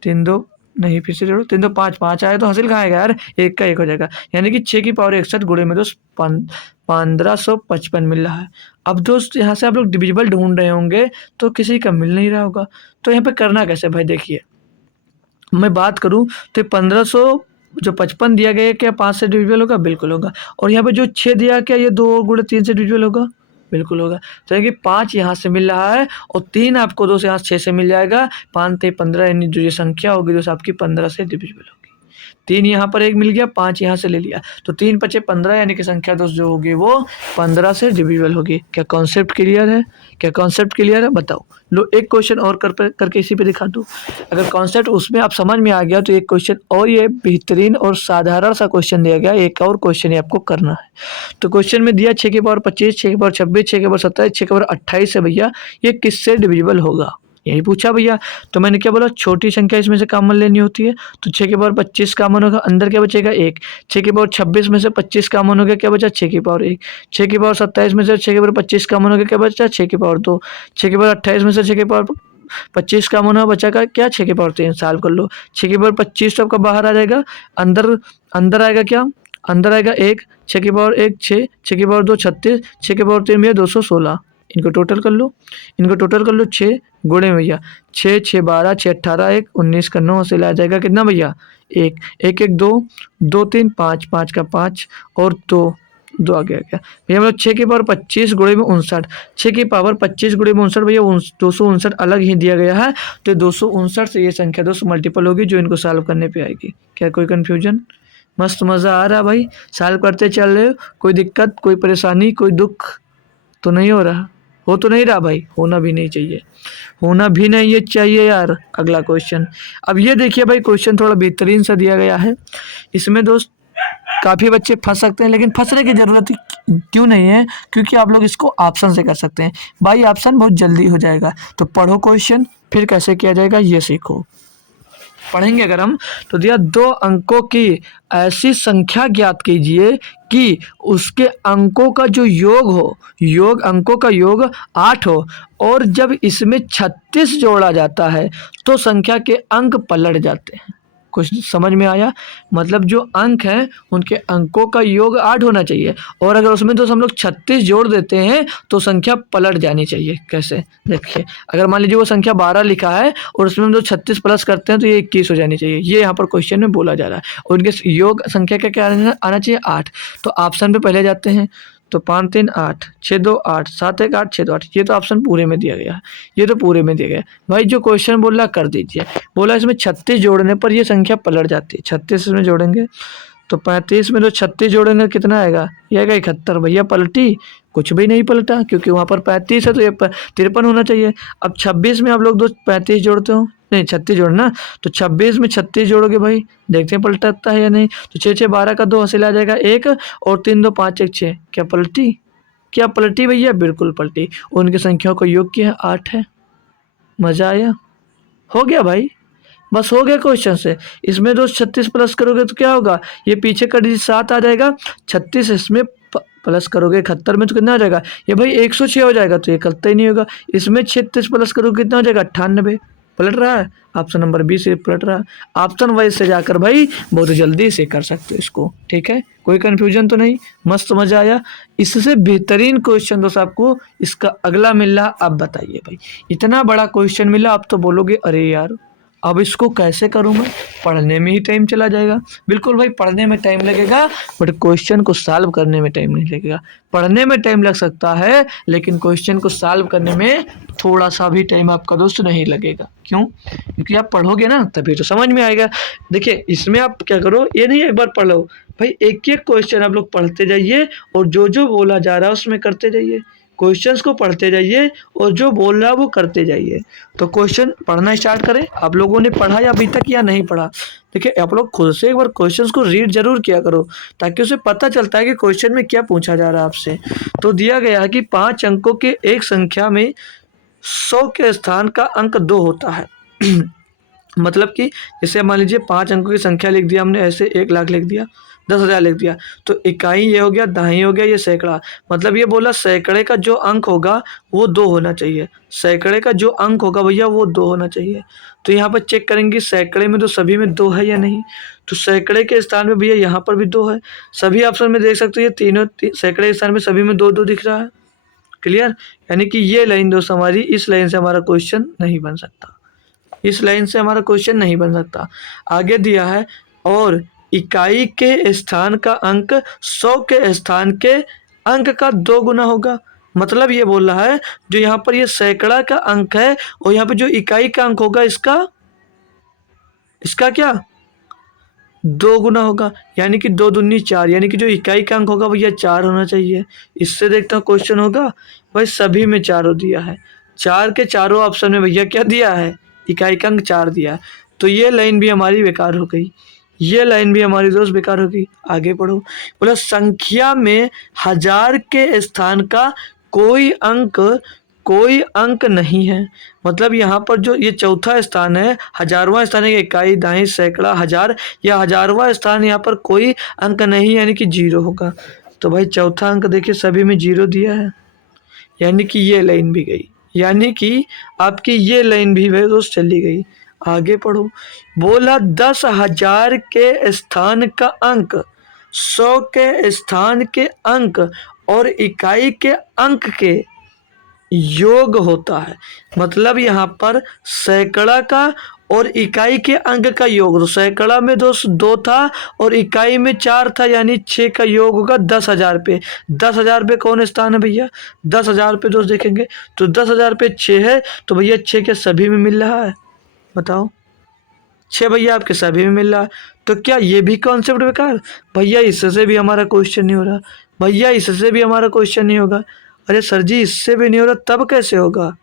3 2 नहीं, फिर से जोड़ो 3 2 5 5 आया तो हासिल कहाँ आएगा यार, 1 का 1 हो जाएगा, यानी कि 6 की पावर 61 गुणे में दोस्त 1555 मिल रहा है। अब दोस्त यहाँ से आप लोग डिविजिबल ढूंढ रहे होंगे तो किसी का मिल नहीं रहा होगा, तो यहाँ पे करना कैसे भाई, देखिए मैं बात करूँ तो 1500 जो 55 दिया गया क्या 5 से डिविजिबल होगा, बिल्कुल होगा। और यहाँ पे जो 6 दिया क्या ये 2 गुणे 3 से डिविजिबल होगा, बिल्कुल होगा। तो कि 5 यहाँ से मिल रहा है और 3 आपको 2 से यहाँ 6 से मिल जाएगा, 5 ते 15 यानी जो ये संख्या होगी दोस्त आपकी 15 से डिविजिबल होगी। 3 यहाँ पर एक मिल गया, 5 यहाँ से ले लिया, तो 3 पचे 15 यानी कि संख्या दोस्त जो होगी वो 15 से डिविजिबल होगी। क्या कॉन्सेप्ट क्लियर है? क्या कॉन्सेप्ट क्लियर है? बताओ। लो एक क्वेश्चन और करके इसी पे दिखा दूँ। अगर कॉन्सेप्ट उसमें आप समझ में आ गया तो एक क्वेश्चन और, ये बेहतरीन और साधारण सा क्वेश्चन दिया गया, एक और क्वेश्चन ये आपको करना है। तो क्वेश्चन में दिया 6 की पावर 25, 6 की पावर 26, 6 की पावर 27, 6 की पावर 28 है भैया, ये किससे डिविजिबल होगा, यही पूछा भैया। तो मैंने क्या बोला, छोटी संख्या इसमें से कॉमन लेनी होती है, तो 6 की पावर 25 कॉमन होगा, अंदर क्या बचेगा 1। 6 की पावर 26 में से 25 कॉमन हो गया, क्या बचा 6 की पावर 1। 6 की पावर 27 में से 6 की पावर 25 कॉमन हो गया, क्या बचा 6 की पावर 2। 6 की पावर 28 में से 6 की पावर 25 कॉमन हुआ, बचा का क्या 6 की पावर 3। सॉल्व कर लो। 6 की पावर 25 तो आपका बाहर आ जाएगा, अंदर अंदर आएगा क्या, अंदर आएगा 1। 6 की पावर 1 6, 6 की पावर 2 36, 6 की पावर 3 भैया 216। इनको टोटल कर लो, इनको टोटल कर लो। 6 गुणे भैया 6 6 12, 6 18 1 19 का 9 से ला जाएगा कितना भैया 1 1 1 2 2 3 5 5 का 5 और 2 आ गया क्या भैया, मतलब 6 की पावर 25 गुणे में 59। 6 की पावर 25 गुणे में 59 भैया 259 अलग ही दिया गया है, तो 259 से ये संख्या दोस्त मल्टीपल होगी जो इनको सॉल्व करने पे आएगी। क्या कोई कन्फ्यूजन? मस्त मज़ा आ रहा भाई, सॉल्व करते चल रहे हो, कोई दिक्कत कोई परेशानी कोई दुख तो नहीं हो रहा? हो तो नहीं रहा भाई, होना भी नहीं चाहिए, होना भी नहीं ये चाहिए यार। अगला क्वेश्चन, अब ये देखिए भाई, क्वेश्चन थोड़ा बेहतरीन सा दिया गया है। इसमें दोस्त काफ़ी बच्चे फंस सकते हैं, लेकिन फंसने की ज़रूरत क्यों नहीं है, क्योंकि आप लोग इसको ऑप्शन से कर सकते हैं भाई, ऑप्शन बहुत जल्दी हो जाएगा। तो पढ़ो क्वेश्चन, फिर कैसे किया जाएगा ये सीखो। पढ़ेंगे अगर हम, तो दिया 2 अंकों की ऐसी संख्या ज्ञात कीजिए कि उसके अंकों का जो योग हो, योग अंकों का योग 8 हो, और जब इसमें 36 जोड़ा जाता है तो संख्या के अंक पलट जाते हैं। कुछ समझ में आया? मतलब जो अंक हैं उनके अंकों का योग 8 होना चाहिए, और अगर उसमें तो हम लोग 36 जोड़ देते हैं तो संख्या पलट जानी चाहिए। कैसे? देखिए, अगर मान लीजिए वो संख्या 12 लिखा है और उसमें हम लोग 36 प्लस करते हैं तो ये 21 हो जानी चाहिए, ये यहाँ पर क्वेश्चन में बोला जा रहा है। और उनके योग संख्या का क्या आना चाहिए 8। तो ऑप्शन पे पहले जाते हैं, तो 5 3 8, 6 2 8, 7 1 8, 6 2 8, ये तो ऑप्शन पूरे में दिया गया है, ये तो पूरे में दिया गया है भाई। जो क्वेश्चन बोल रहा कर दीजिए। बोला इसमें 36 जोड़ने पर ये संख्या पलट जाती है, 36 इसमें जोड़ेंगे तो 35 में तो 36 जोड़ेंगे कितना आएगा, ये आएगा 71। भैया पलटी? कुछ भी नहीं पलटा, क्योंकि वहाँ पर 35 है तो ये 53 होना चाहिए। अब 26 में आप लोग दो 35 जोड़ते हो, नहीं 36 जोड़ना, तो 26 में 36 जोड़ोगे भाई, देखते हैं पलटता है या नहीं। तो 6 6 12 का 2 हासिल आ जाएगा 1, और 3 2 5 1 6, क्या पलटी? क्या पलटी भैया? बिल्कुल पलटी। उनकी संख्याओं का योग क्या है 8 है। मज़ा आया? हो गया भाई, बस हो गया क्वेश्चन से। इसमें तो 36 प्लस करोगे तो क्या होगा, ये पीछे का डिजिट 7 आ जाएगा, 36 इसमें प्लस करोगे 71 में तो कितना आ जाएगा, ये भाई 106 हो जाएगा, तो ये करता ही नहीं होगा। इसमें 36 प्लस करोगे कितना हो जाएगा 98। पलट रहा है, ऑप्शन नंबर 20 से पलट रहा है। ऑप्शन वाइज से जाकर भाई बहुत जल्दी से कर सकते हो इसको, ठीक है? कोई कन्फ्यूजन तो नहीं? मस्त मजा आया। इससे बेहतरीन क्वेश्चन दोस्त आपको इसका अगला मिल रहा, अब बताइए भाई, इतना बड़ा क्वेश्चन मिला, अब तो बोलोगे अरे यार अब इसको कैसे करूँ मैं, पढ़ने में ही टाइम चला जाएगा। बिल्कुल भाई, पढ़ने में टाइम लगेगा, बट क्वेश्चन को सॉल्व करने में टाइम नहीं लगेगा। पढ़ने में टाइम लग सकता है, लेकिन क्वेश्चन को सॉल्व करने में थोड़ा सा भी टाइम आपका दोस्त नहीं लगेगा। क्यों? क्योंकि आप पढ़ोगे ना तभी तो समझ में आएगा। देखिए, इसमें आप क्या करो, ये नहीं एक बार पढ़ लो भाई, एक एक क्वेश्चन आप लोग पढ़ते जाइए और जो जो बोला जा रहा है उसमें करते जाइए। क्वेश्चंस को पढ़ते जाइए और जो बोल रहा है वो करते जाइए। तो क्वेश्चन पढ़ना स्टार्ट करें। आप लोगों ने पढ़ा या अभी तक या नहीं पढ़ा? देखिए, आप लोग खुद से एक बार क्वेश्चंस को रीड जरूर किया करो, ताकि उसे पता चलता है कि क्वेश्चन में क्या पूछा जा रहा है आपसे। तो दिया गया है कि 5 अंकों के एक संख्या में 100 के स्थान का अंक 2 होता है। मतलब कि जैसे मान लीजिए 5 अंकों की संख्या लिख दिया हमने, ऐसे 1 लाख लिख दिया, 10,000 लिख दिया, तो इकाई ये हो गया, दहाई हो गया, ये सैकड़ा। मतलब ये बोला सैकड़े का जो अंक होगा वो 2 होना चाहिए, सैकड़े का जो अंक होगा भैया वो 2 होना चाहिए। तो यहाँ पर चेक करेंगे सैकड़े में तो सभी में 2 है या नहीं, तो सैकड़े के स्थान में भैया यहाँ पर भी 2 है। सभी ऑप्शन में देख सकते हो ये तीनों सैकड़े के स्थान में सभी में 2 2 दिख रहा है। क्लियर? यानी कि ये लाइन दोस्त हमारी, इस लाइन से हमारा क्वेश्चन नहीं बन सकता, इस लाइन से हमारा क्वेश्चन नहीं बन सकता। आगे दिया है, और इकाई के स्थान का अंक 100 के स्थान के अंक का 2 गुना होगा। मतलब ये बोल रहा है जो यहाँ पर ये सैकड़ा का अंक है और यहाँ पे जो इकाई का अंक होगा इसका क्या 2 गुना होगा, यानी कि 2 दूनी 4, यानी कि जो इकाई का अंक होगा भैया 4 होना चाहिए। इससे देखता हूँ क्वेश्चन होगा। भाई सभी में 4 दिया है, 4 के चारों ऑप्शन में भैया क्या दिया है, इकाई का अंक 4 दिया है। तो ये लाइन भी हमारी बेकार हो गई, ये लाइन भी हमारी दोस्त बेकार हो गई। आगे पढ़ो। बोला संख्या में 1000 के स्थान का कोई अंक नहीं है। मतलब यहाँ पर जो ये चौथा स्थान है, 1000वां स्थान है, इकाई, दाई, सैकड़ा, 1000, या 1000वां स्थान यहाँ पर कोई अंक नहीं, यानी कि 0 होगा। तो भाई चौथा अंक देखिए सभी में 0 दिया है, यानी कि ये लाइन भी गई, यानी कि आपकी ये लाइन भी भाई दोस्त चली गई। आगे पढ़ो। बोला 10,000 के स्थान का अंक, 100 के स्थान के अंक और इकाई के अंक के योग होता है। मतलब यहाँ पर सैकड़ा का और इकाई के अंक का योग, तो सैकड़ा में दोस्त 2 था और इकाई में 4 था, यानी 6 का योग होगा 10,000 पे। 10,000 पे कौन स्थान है भैया, 10,000 पे दोस्त देखेंगे तो 10,000 पे 6 है, तो भैया 6 के सभी में मिल रहा है, बताओ 6 भैया आपके सभी में मिल रहा है। तो क्या ये भी कॉन्सेप्ट बेकार भैया, इससे भी हमारा क्वेश्चन नहीं हो रहा भैया, इससे भी हमारा क्वेश्चन नहीं होगा। अरे सर जी इससे भी नहीं हो रहा तब कैसे होगा,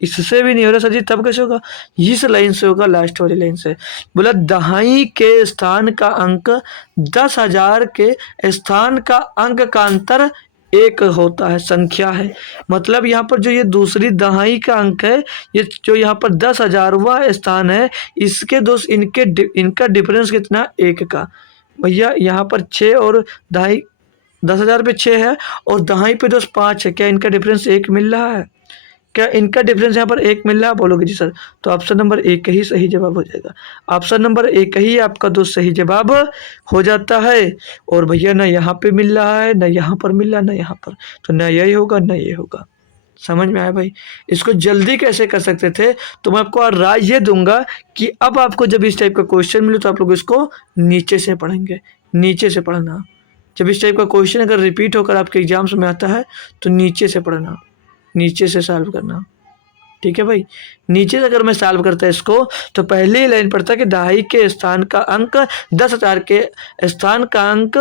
इससे भी नहीं हो रहा सर जी तब कैसे होगा, इस लाइन से होगा, लास्ट वाली लाइन से। बोला दहाई के स्थान का अंक 10,000 के स्थान का अंक का अंतर 1 होता है, संख्या है। मतलब यहाँ पर जो ये दूसरी दहाई का अंक है, ये जो यहाँ पर 10,000वां स्थान है, इसके दोस्त इनका डिफरेंस कितना, 1 का। भैया यहाँ पर 6 और दहाई, 10,000 पे 6 है और दहाई पे दोस्त 5 है, क्या इनका डिफरेंस 1 मिल रहा है, क्या इनका डिफरेंस यहाँ पर 1 मिल रहा है, बोलोगे जी सर, तो ऑप्शन नंबर 1 ही सही जवाब हो जाएगा। ऑप्शन नंबर 1 ही आपका दोस्त सही जवाब हो जाता है। और भैया ना यहाँ पे मिल रहा है, ना यहाँ पर मिल रहा है, ना यहाँ पर, तो ना यही होगा ना ये होगा। समझ में आया भाई। इसको जल्दी कैसे कर सकते थे, तो मैं आपको राय ये दूंगा कि अब आपको जब इस टाइप का क्वेश्चन मिले तो आप लोग इसको नीचे से पढ़ेंगे, नीचे से पढ़ना। जब इस टाइप का क्वेश्चन अगर रिपीट होकर आपके एग्जाम्स में आता है तो नीचे से पढ़ना, नीचे से सॉल्व करना, ठीक है भाई। नीचे से अगर मैं सॉल्व करता इसको तो पहले ही लाइन पढ़ता कि दहाई के स्थान का अंक 10,000 के स्थान का अंक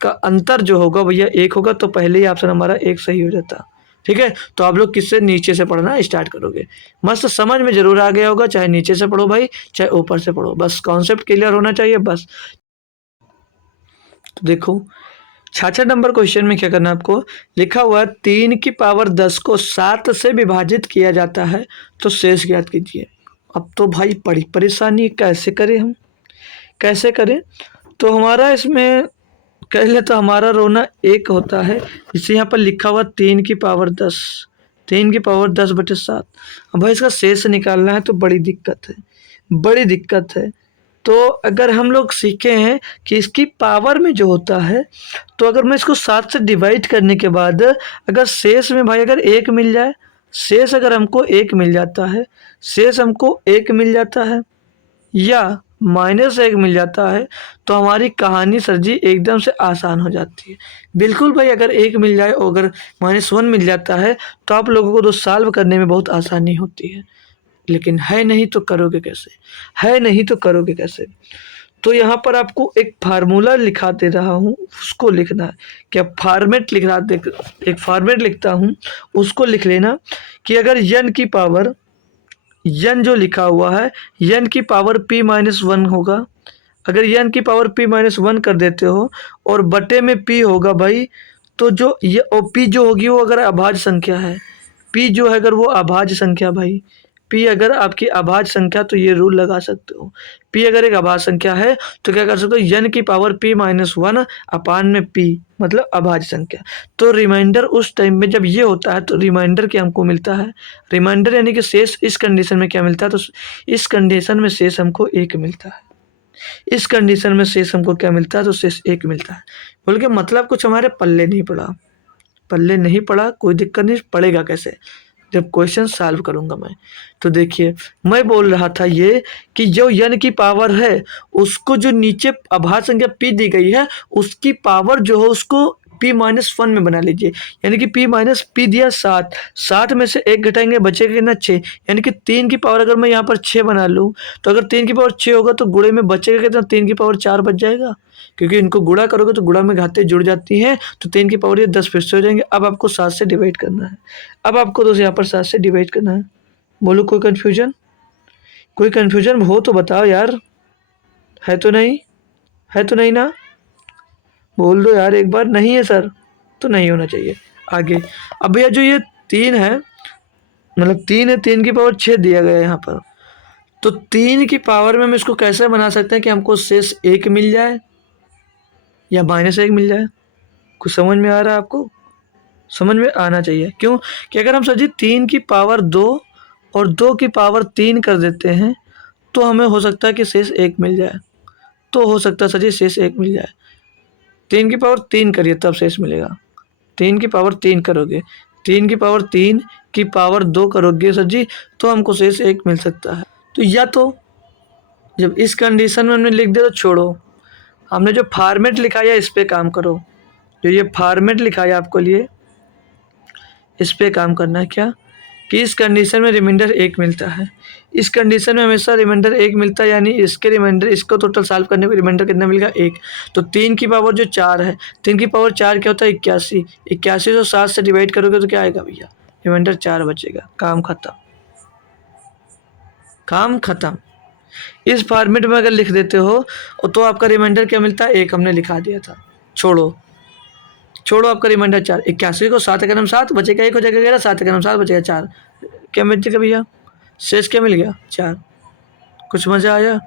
का अंतर जो होगा भैया 1 होगा, तो पहले ही ऑप्शन हमारा 1 सही हो जाता, ठीक है। तो आप लोग किससे, नीचे से पढ़ना स्टार्ट करोगे, मस्त समझ में जरूर आ गया होगा, चाहे नीचे से पढ़ो भाई चाहे ऊपर से पढ़ो, बस कॉन्सेप्ट क्लियर होना चाहिए बस। तो देखो 66 नंबर क्वेश्चन में क्या करना है आपको, लिखा हुआ है 3 की पावर 10 को 7 से विभाजित किया जाता है तो शेष ज्ञात कीजिए। अब तो भाई बड़ी परेशानी, कैसे करें हम, कैसे करें। तो हमारा इसमें कह ले तो हमारा रोना 1 होता है, इसे यहाँ पर लिखा हुआ 3 की पावर 10, 3 की पावर 10/7। अब भाई इसका शेष निकालना है तो बड़ी दिक्कत है, बड़ी दिक्कत है। तो अगर हम लोग सीखे हैं कि इसकी पावर में जो होता है, तो अगर मैं इसको 7 से डिवाइड करने के बाद अगर शेष में भाई अगर 1 मिल जाए, शेष अगर हमको 1 मिल जाता है, शेष हमको 1 मिल जाता है या -1 मिल जाता है, तो हमारी कहानी सर जी एकदम से आसान हो जाती है। बिल्कुल भाई, अगर 1 मिल जाए और अगर -1 मिल जाता है तो आप लोगों को तो सॉल्व करने में बहुत आसानी होती है, लेकिन है नहीं तो करोगे कैसे, है नहीं तो करोगे कैसे। तो यहाँ पर आपको एक फार्मूला लिखा दे रहा हूँ, उसको लिखना है। क्या फॉर्मेट लिख रहा, देख एक फॉर्मेट लिखता हूँ उसको लिख लेना कि अगर n की पावर, n जो लिखा हुआ है n की पावर p-1 होगा, अगर n की पावर p-1 कर देते हो और बटे में p होगा भाई, तो जो ये p जो होगी वो अगर अभाज्य संख्या है, p जो है अगर वो अभाज्य संख्या भाई, p अगर आपकी अभाज्य संख्या, तो ये रूल लगा सकते हो, p अगर एक अभाज्य संख्या है तो क्या कर सकते हो, n की पावर p-1 अपान में p, मतलब अभाज्य संख्या। तो रिमाइंडर उस टाइम में जब ये होता है तो रिमाइंडर क्या हमको मिलता है, रिमाइंडर यानी कि शेष इस कंडीशन में क्या मिलता है, तो इस कंडीशन में शेष हमको 1 मिलता है, इस कंडीशन में शेष हमको क्या मिलता है, तो शेष 1 मिलता है। बोल के मतलब कुछ हमारे पल्ले नहीं पड़ा, पल्ले नहीं पड़ा, कोई दिक्कत नहीं, पड़ेगा कैसे, जब क्वेश्चन सॉल्व करूंगा मैं। तो देखिए मैं बोल रहा था ये कि जो n की पावर है उसको जो नीचे अभाज्य संख्या p दी गई है उसकी पावर जो है उसको p-1 में बना लीजिए। यानी कि p दिया 7, 7 में से 1 घटाएंगे बचेगा कितना 6, यानी कि 3 की पावर अगर मैं यहाँ पर 6 बना लूँ तो अगर 3 की पावर 6 होगा तो गुणे में बचेगा कितना, 3 की पावर 4 बच जाएगा, क्योंकि इनको गुणा करोगे तो गुणा में घाते जुड़ जाती हैं, तो 3 की पावर ये 10 फिर से हो जाएंगे। अब आपको 7 से डिवाइड करना है, अब आपको दोस्तों यहाँ पर 7 से डिवाइड करना है। बोलो कोई कन्फ्यूजन, कोई कन्फ्यूजन हो तो बताओ यार, है तो नहीं, है तो नहीं ना, बोल दो यार एक बार। नहीं है सर तो नहीं होना चाहिए। आगे अब भैया जो ये 3 है, मतलब 3 है, 3 की पावर 6 दिया गया है यहाँ पर, तो 3 की पावर में हम इसको कैसे बना सकते हैं कि हमको शेष 1 मिल जाए या -1 मिल जाए। कुछ समझ में आ रहा है आपको, समझ में आना चाहिए। क्यों कि अगर हम सर जी 3 की पावर 2 और 2 की पावर 3 कर देते हैं तो हमें हो सकता है कि शेष 1 मिल जाए, तो हो सकता है सर जी शेष 1 मिल जाए। 3 की पावर 3 करिए तब शेष मिलेगा, 3 की पावर 3 करोगे, 3 की पावर 3 की पावर 2 करोगे सर जी तो हमको शेष 1 मिल सकता है। तो या तो जब इस कंडीशन में हमने लिख दिया तो छोड़ो, हमने जो फॉर्मेट लिखा है इस पे काम करो, जो ये फॉर्मेट लिखा है आपको लिए इस पे काम करना है। क्या कि इस कंडीशन में रिमाइंडर 1 मिलता है, इस कंडीशन में हमेशा रिमाइंडर 1 मिलता है, यानी इसके रिमाइंडर, इसको टोटल सॉल्व करने पे रिमाइंडर कितना मिलेगा 1। तो 3 की पावर जो 4 है, 3 की पावर 4 क्या होता है 81, 81 को 7 से डिवाइड करोगे तो क्या आएगा भैया, रिमाइंडर 4 बचेगा। काम खत्म, काम खत्म। इस फॉर्मेट में अगर लिख देते हो तो आपका रिमाइंडर क्या मिलता है 1, हमने लिखा दिया था। छोड़ो छोड़ो आपका रिमाइंडर 4, 81 को 7 अगर हम 7 बचेगा 1 हो जाएगा 11, 7 अगर हम 7 बचेगा 4, क्या बचेगा भैया, शेष क्या मिल गया 4। कुछ मज़ा आया।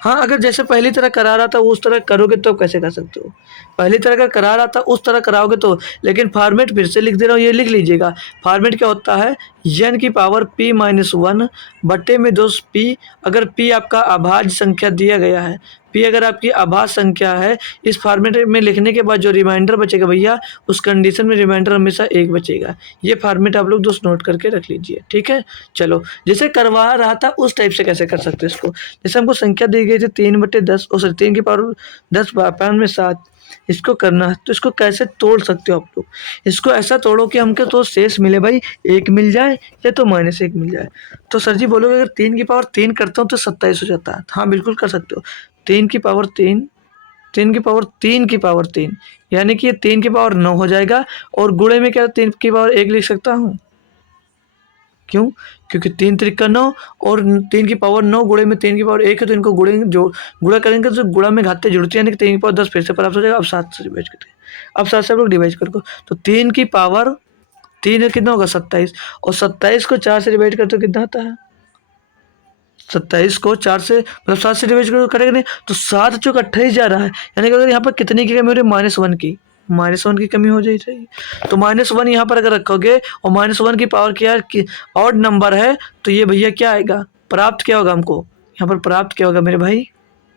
हाँ अगर जैसे पहली तरह करा रहा था उस तरह करोगे तो कैसे कर सकते हो, पहली तरह अगर करा रहा था उस तरह कराओगे तो, लेकिन फॉर्मेट फिर से लिख दे रहा हूँ, ये लिख लीजिएगा। फॉर्मेट क्या होता है, n की पावर p-1 बटे में 2 p, अगर p आपका अभाज्य संख्या दिया गया है, p अगर आपकी अभाज्य संख्या है, इस फॉर्मेट में लिखने के बाद जो रिमाइंडर बचेगा भैया उस कंडीशन में रिमाइंडर हमेशा 1 बचेगा। ये फॉर्मेट आप लोग दोस्त नोट करके रख लीजिए, ठीक है। चलो जैसे करवा रहा था उस टाइप से कैसे कर सकते हैं इसको, जैसे हमको संख्या दी गई थी 3/10 और 3 की पावर 10 पावर में 7, इसको करना है तो इसको कैसे तोड़ सकते हो आप लोग, इसको ऐसा तोड़ो कि हमको तो शेष मिले भाई 1 मिल जाए या तो -1 मिल जाए। तो सर जी बोलोगे अगर 3 की पावर 3 करता हूँ तो 27 हो जाता है, हाँ बिल्कुल कर सकते हो। 3 की पावर 3, 3 की पावर 3 की पावर 3, यानी कि ये 3 की पावर 9 हो जाएगा, और गुणे में क्या 3 की पावर 1 लिख सकता हूँ। क्यों, क्योंकि 3 त्रिका 9 और 3 की पावर 9 गुणे में 3 की पावर 1 है, तो इनको गुणा करेंगे तो गुणा में घाते जुड़ती है, यानी कि 3 की पावर 10 फिर से प्राप्त हो जाएगा। अब 7 से डिवाइड करते हैं, अब 7 से आप लोग डिवाइड करो तो 3 की पावर 3 कितना होगा 27, और 27 को 4 से डिवाइड करते हो कितना आता है, 27 को 4 से मतलब 7 से डिवाइड करेंगे नहीं तो 7 चौक 28 जा रहा है, यानी कि अगर यहाँ पर कितने की कमी हो रही है -1 की, -1 की कमी हो जाएगी। तो -1 यहाँ पर अगर रखोगे और -1 की पावर क्या है ऑड नंबर है, तो ये भैया क्या आएगा, प्राप्त क्या होगा हमको, यहाँ पर प्राप्त क्या होगा मेरे भाई,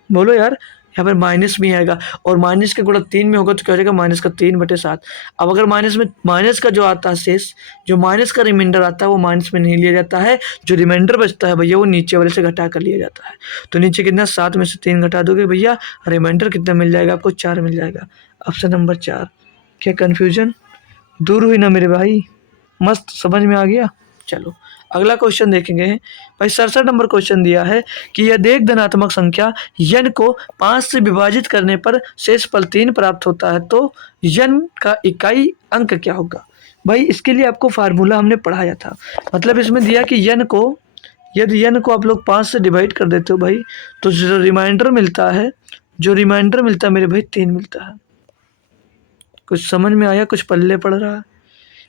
बोलो यार। यहाँ पर माइनस भी आएगा, और माइनस के गुणा 3 में होगा तो क्या हो जाएगा -3/7। अब अगर माइनस का जो आता है शेष, जो माइनस का रिमाइंडर आता है वो माइनस में नहीं लिया जाता है, जो रिमाइंडर बचता है भैया वो नीचे वाले से घटा कर लिया जाता है। तो नीचे कितना 7 में से 3 घटा दोगे भैया, रिमाइंडर कितना मिल जाएगा आपको 4 मिल जाएगा। Option number 4। क्या कन्फ्यूजन दूर हुई ना मेरे भाई, मस्त समझ में आ गया। चलो अगला क्वेश्चन देखेंगे भाई, 67 नंबर क्वेश्चन दिया है कि यदि एक धनात्मक संख्या n को 5 से विभाजित करने पर शेषफल 3 प्राप्त होता है तो n का इकाई अंक क्या होगा। भाई इसके लिए आपको फार्मूला हमने पढ़ाया था, मतलब इसमें दिया कि n को, यदि n को आप लोग 5 से डिवाइड कर देते हो भाई तो जो रिमाइंडर मिलता है, जो रिमाइंडर मिलता है मेरे भाई 3 मिलता है। कुछ समझ में आया, कुछ पल्ले पड़ रहा है,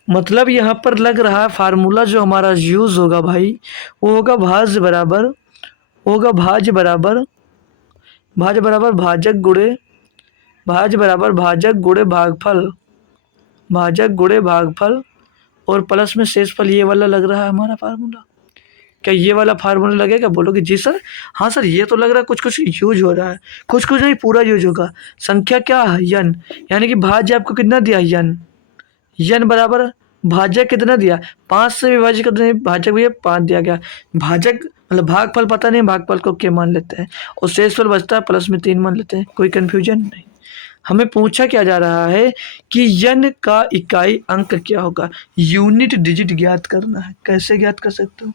मतलब यहाँ पर लग रहा है फार्मूला जो हमारा यूज़ होगा भाई वो होगा भाज्य बराबर, होगा भाज्य बराबर, भाज्य बराबर भाजक गुणे, भाज्य बराबर भाजक गुणे भागफल, भाजक गुणे भागफल, और प्लस में शेषफल। ये वाला लग रहा है हमारा फार्मूला, क्या ये वाला फार्मूला लगेगा, बोलोगे जी सर, हाँ सर ये तो लग रहा है कुछ कुछ यूज हो रहा है, कुछ कुछ नहीं पूरा यूज होगा। संख्या क्या है n, यानी कि भाज्य आपको कितना दिया n बराबर भाजक कितना दिया 5 से विभाजित करते, भाजक भैया 5 दिया गया, भाजक मतलब भागफल पता नहीं, भागफल को क्या मान लेते हैं, और शेषफल बचता है प्लस में 3 मान लेते हैं। कोई कन्फ्यूजन नहीं, हमें पूछा क्या जा रहा है कि यन का इकाई अंक क्या होगा। यूनिट डिजिट ज्ञात करना है। कैसे ज्ञात कर सकते हो,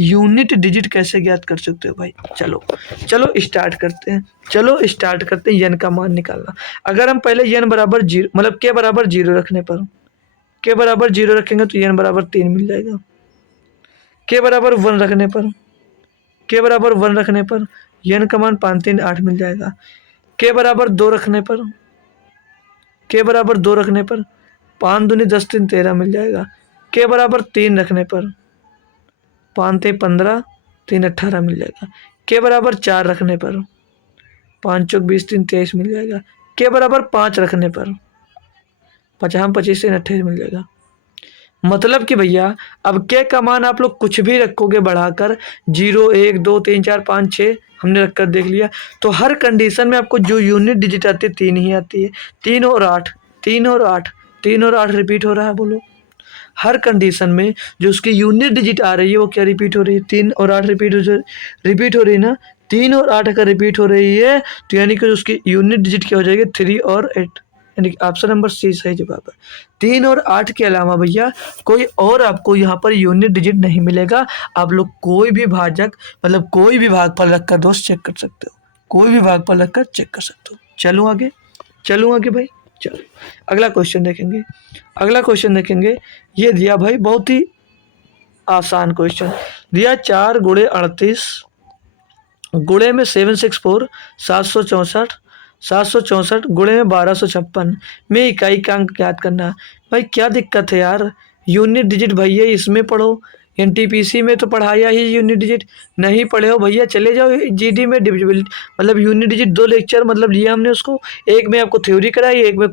यूनिट डिजिट कैसे ज्ञात कर सकते हो भाई। चलो चलो स्टार्ट करते हैं, यन का मान निकालना। अगर हम पहले यन बराबर जीरो मतलब के बराबर जीरो रखने पर, के बराबर जीरो रखेंगे तो यन बराबर 3 मिल जाएगा। के बराबर 1 रखने पर, के बराबर 1 रखने पर यन का मान 5 3 8 मिल जाएगा। के बराबर 2 रखने पर, के बराबर 2 रखने पर 5 दूनी 10 3 13 मिल जाएगा। के बराबर 3 रखने पर 5 3 15 3 18 मिल जाएगा। के बराबर 4 रखने पर 5 चौक 20 3 23 मिल जाएगा। के बराबर 5 रखने पर 50 25 3 28 मिल जाएगा। मतलब कि भैया अब के का मान आप लोग कुछ भी रखोगे बढ़ाकर, 0 1 2 3 4 5 6 हमने रखकर देख लिया, तो हर कंडीशन में आपको जो यूनिट डिजिट आती है 3 ही आती है। 3 और 8, 3 और 8, 3 और 8 रिपीट हो रहा है। बोलो हर कंडीशन में जो उसकी यूनिट डिजिट आ रही है वो क्या रिपीट हो रही है, 3 और 8 रिपीट हो रही है ना। 3 और 8 अगर रिपीट हो रही है तो यानी कि उसकी यूनिट डिजिट क्या हो जाएगी, 3 और 8, यानी कि ऑप्शन नंबर सी सही जवाब है। 3 और 8 के अलावा भैया कोई और आपको यहाँ पर यूनिट डिजिट नहीं मिलेगा। आप लोग कोई भी भाजक मतलब कोई भी भागफल रखकर दोस्त चेक कर सकते हो, कोई भी भागफल रखकर चेक कर सकते हो। चलूँ आगे, चलूँ आगे भाई। चलो अगला क्वेश्चन देखेंगे, अगला क्वेश्चन देखेंगे। ये दिया भाई बहुत ही आसान क्वेश्चन दिया, 4 गुणे 38 गुणे में 764 764 764 गुणे में 1256 में इकाई का अंक ज्ञात करना। भाई क्या दिक्कत है यार, यूनिट डिजिट भैया इसमें पढ़ो, एनटीपीसी में तो पढ़ाया ही यूनिट डिजिट। नहीं पढ़े हो भैया चले जाओ जीडी में, डिविजिबिलिटी मतलब यूनिट डिजिट 2 लेक्चर मतलब लिया हमने उसको, एक में आपको थ्योरी कराई, एक में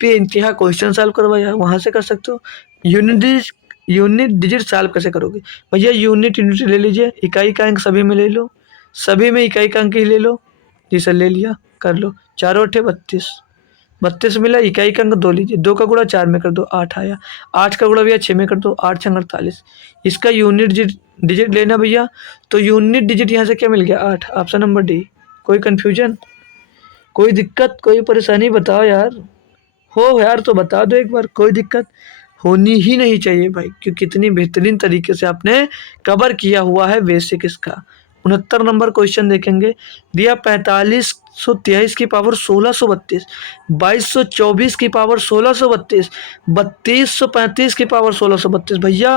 पे इंतहा क्वेश्चन सॉल्व करवाया, वहाँ से कर सकते हो। यूनिट डिजिट सॉल्व कैसे करोगे भैया, यूनिट यूनिट ले लीजिए, इकाई का अंक सभी में ले लो, सभी में इकाई का अंक ही ले लो। जी सर ले लिया, कर लो, 4 अठे 32, 32 मिला। इकाई का अंक 2 लीजिए, 2 का गुणा 4 में कर दो 8 आया, 8 का गुणा भैया 6 में कर दो 8 छंग 48। इसका यूनिट डिजिट लेना भैया, तो यूनिट डिजिट यहाँ से क्या मिल गया 8, ऑप्शन नंबर डी। कोई कन्फ्यूजन, कोई दिक्कत, कोई परेशानी बताओ यार, हो यार तो बता दो एक बार, कोई दिक्कत होनी ही नहीं चाहिए भाई, क्योंकि कितनी बेहतरीन तरीके से आपने कवर किया हुआ है बेसिक इसका। 69 नंबर क्वेश्चन देखेंगे, दिया 4523 की पावर 1632, 2224 की पावर 1632, 3235 की पावर 1632। भैया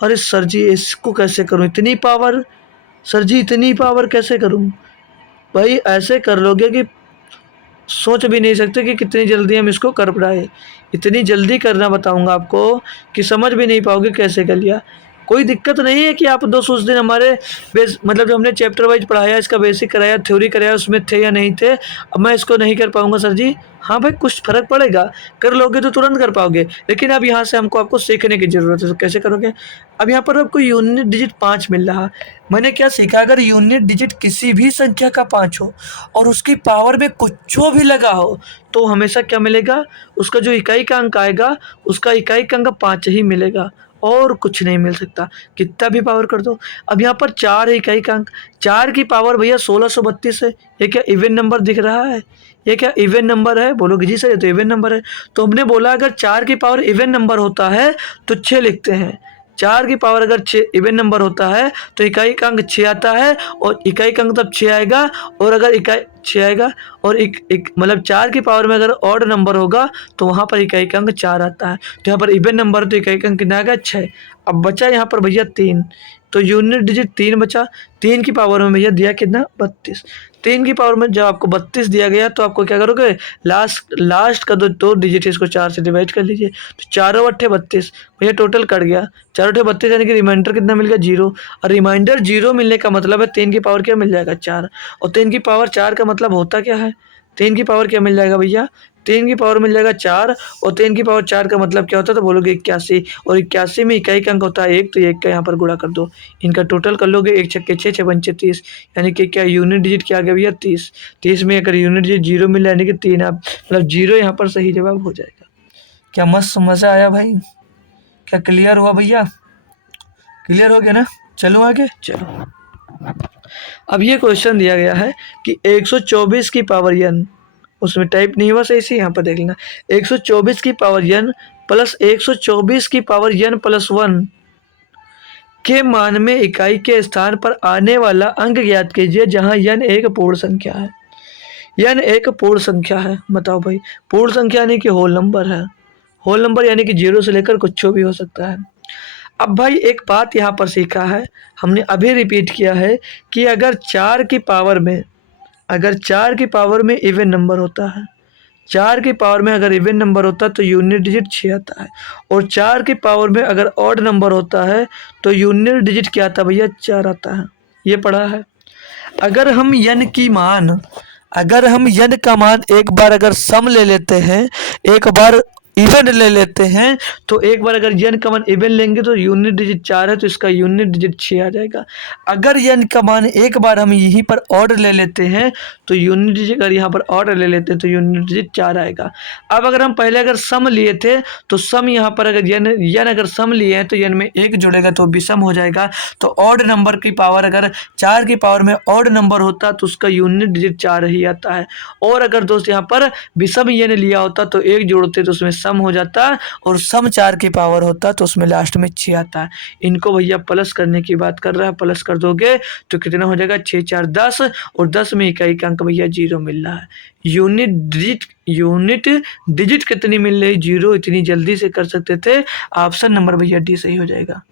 अरे सर जी इसको कैसे करूं, इतनी पावर, सर जी इतनी पावर कैसे करूं। भाई ऐसे कर लोगे कि सोच भी नहीं सकते कि कितनी जल्दी हम इसको कर पाए, इतनी जल्दी करना बताऊंगा आपको कि समझ भी नहीं पाओगे कैसे कर लिया। कोई दिक्कत नहीं है कि आप दोस्त उस दिन हमारे बेस मतलब जो हमने चैप्टर वाइज पढ़ाया, इसका बेसिक कराया, थ्योरी कराया, उसमें थे या नहीं थे। अब मैं इसको नहीं कर पाऊंगा सर जी, हाँ भाई कुछ फर्क पड़ेगा, कर लोगे तो तुरंत कर पाओगे, लेकिन अब यहाँ से हमको आपको सीखने की जरूरत है। तो कैसे करोगे, अब यहाँ पर आपको यूनिट डिजिट 5 मिल रहा। मैंने क्या सीखा, अगर यूनिट डिजिट किसी भी संख्या का 5 हो और उसकी पावर में कुछ भी लगा हो तो हमेशा क्या मिलेगा, उसका जो इकाई का अंक आएगा उसका इकाई का अंक 5 ही मिलेगा और कुछ नहीं मिल सकता, कितना भी पावर कर दो। अब यहाँ पर 4 है इकाई का अंक, 4 की पावर भैया 1632 है। ये क्या इवन नंबर दिख रहा है, ये क्या इवन नंबर है, बोलोगे जी सर ये तो इवन नंबर है। तो हमने बोला अगर 4 की पावर इवन नंबर होता है तो 6 लिखते हैं, 4 की पावर अगर 6 इवन नंबर होता है तो इकाई का अंक 6 आता है, और इकाई का अंक तब 6 आएगा, और अगर इकाई 6 आएगा और एक मतलब 4 की पावर में अगर ऑड नंबर होगा तो वहाँ पर इकाई का अंक 4 आता है। तो यहाँ पर इवन नंबर तो इकाई का अंक कितना आएगा 6। अब बचा यहाँ पर भैया 3, तो यूनिट डिजिट 3 बचा। 3 की पावर में भैया दिया कितना 32, 3 की पावर में जब आपको 32 दिया गया तो आपको क्या करोगे, लास्ट का दो डिजिट इसको 4 से डिवाइड कर लीजिए, तो 4 अट्ठे 32 भैया टोटल कट गया, 4 अट्ठे 32 यानी कि रिमाइंडर कितना मिल गया 0। और रिमाइंडर 0 मिलने का मतलब है 3 की पावर क्या मिल जाएगा 4, और 3 की पावर 4 का मतलब होता क्या है, 3 की पावर क्या मिल जाएगा भैया, 3 की पावर मिल जाएगा 4, और 3 की पावर 4 का मतलब क्या होता है, तो बोलोगे 81, और 81 में इकाई का अंक होता है 1, तो 1 का यहाँ पर गुणा कर दो, इनका टोटल कर लोगे 1 छक्के 6 6 पंचे 30, यानी कि क्या यूनिट डिजिट क्या आ गया भैया 30। 30 में अगर यूनिट डिजिट 0 मिला यानी कि 3 आप मतलब 0 यहाँ पर सही जवाब हो जाएगा। क्या मस्त मज़ा आया भाई, क्या क्लियर हुआ भैया, क्लियर हो गया ना। चलो आगे चलो। अब ये क्वेश्चन दिया गया है कि 124 की पावर n उसमें टाइप नहीं हुआ सही से, यहाँ पर देख लेना। 124 की पावर n प्लस 124 की पावर n प्लस 1 के मान में इकाई के स्थान पर आने वाला अंक ज्ञात कीजिए जहां n एक पूर्ण संख्या है। n एक पूर्ण संख्या है, बताओ भाई। पूर्ण संख्या यानी कि होल नंबर है। होल नंबर यानी कि 0 से लेकर कुछ भी हो सकता है। अब भाई एक बात यहाँ पर सीखा है, हमने अभी रिपीट किया है कि अगर 4 की पावर में इवन नंबर होता है, 4 की पावर में अगर इवन नंबर होता है तो यूनिट डिजिट 6 आता है, और 4 की पावर में अगर ऑड नंबर होता है तो यूनिट डिजिट क्या आता है भैया, 4 आता है। ये पढ़ा है। अगर हम n का मान एक बार अगर सम ले लेते हैं, एक बार इवन ले लेते हैं, तो एक बार अगर n का मान इवन लेंगे तो यूनिट डिजिट 4 है तो इसका यूनिट डिजिट 6 आ जाएगा। अगर n का मान एक बार हम यहीं पर ऑर्डर ले लेते हैं तो यूनिट डिजिट, अगर यहाँ पर ऑर्डर ले लेते हैं तो यूनिट डिजिट 4 आएगा। अब अगर हम पहले अगर सम लिए थे तो सम यहाँ पर अगर n अगर सम लिए हैं तो n में 1 जुड़ेगा तो विषम हो जाएगा। तो ऑड नंबर की पावर अगर 4 की पावर में ऑड नंबर होता तो उसका यूनिट डिजिट 4 ही आता है। और अगर दोस्त यहाँ पर विषम n लिया होता तो 1 जोड़ते तो उसमें सम हो जाता, और सम 4 की पावर होता तो उसमें लास्ट में 6 आता है। इनको भैया प्लस करने की बात कर रहा है, प्लस कर दोगे तो कितना हो जाएगा, 6 4 10, और 10 में इकाई का अंक भैया 0 मिल रहा है। यूनिट डिजिट कितनी मिल रही, 0, इतनी जल्दी से कर सकते थे। ऑप्शन नंबर भैया डी सही हो जाएगा।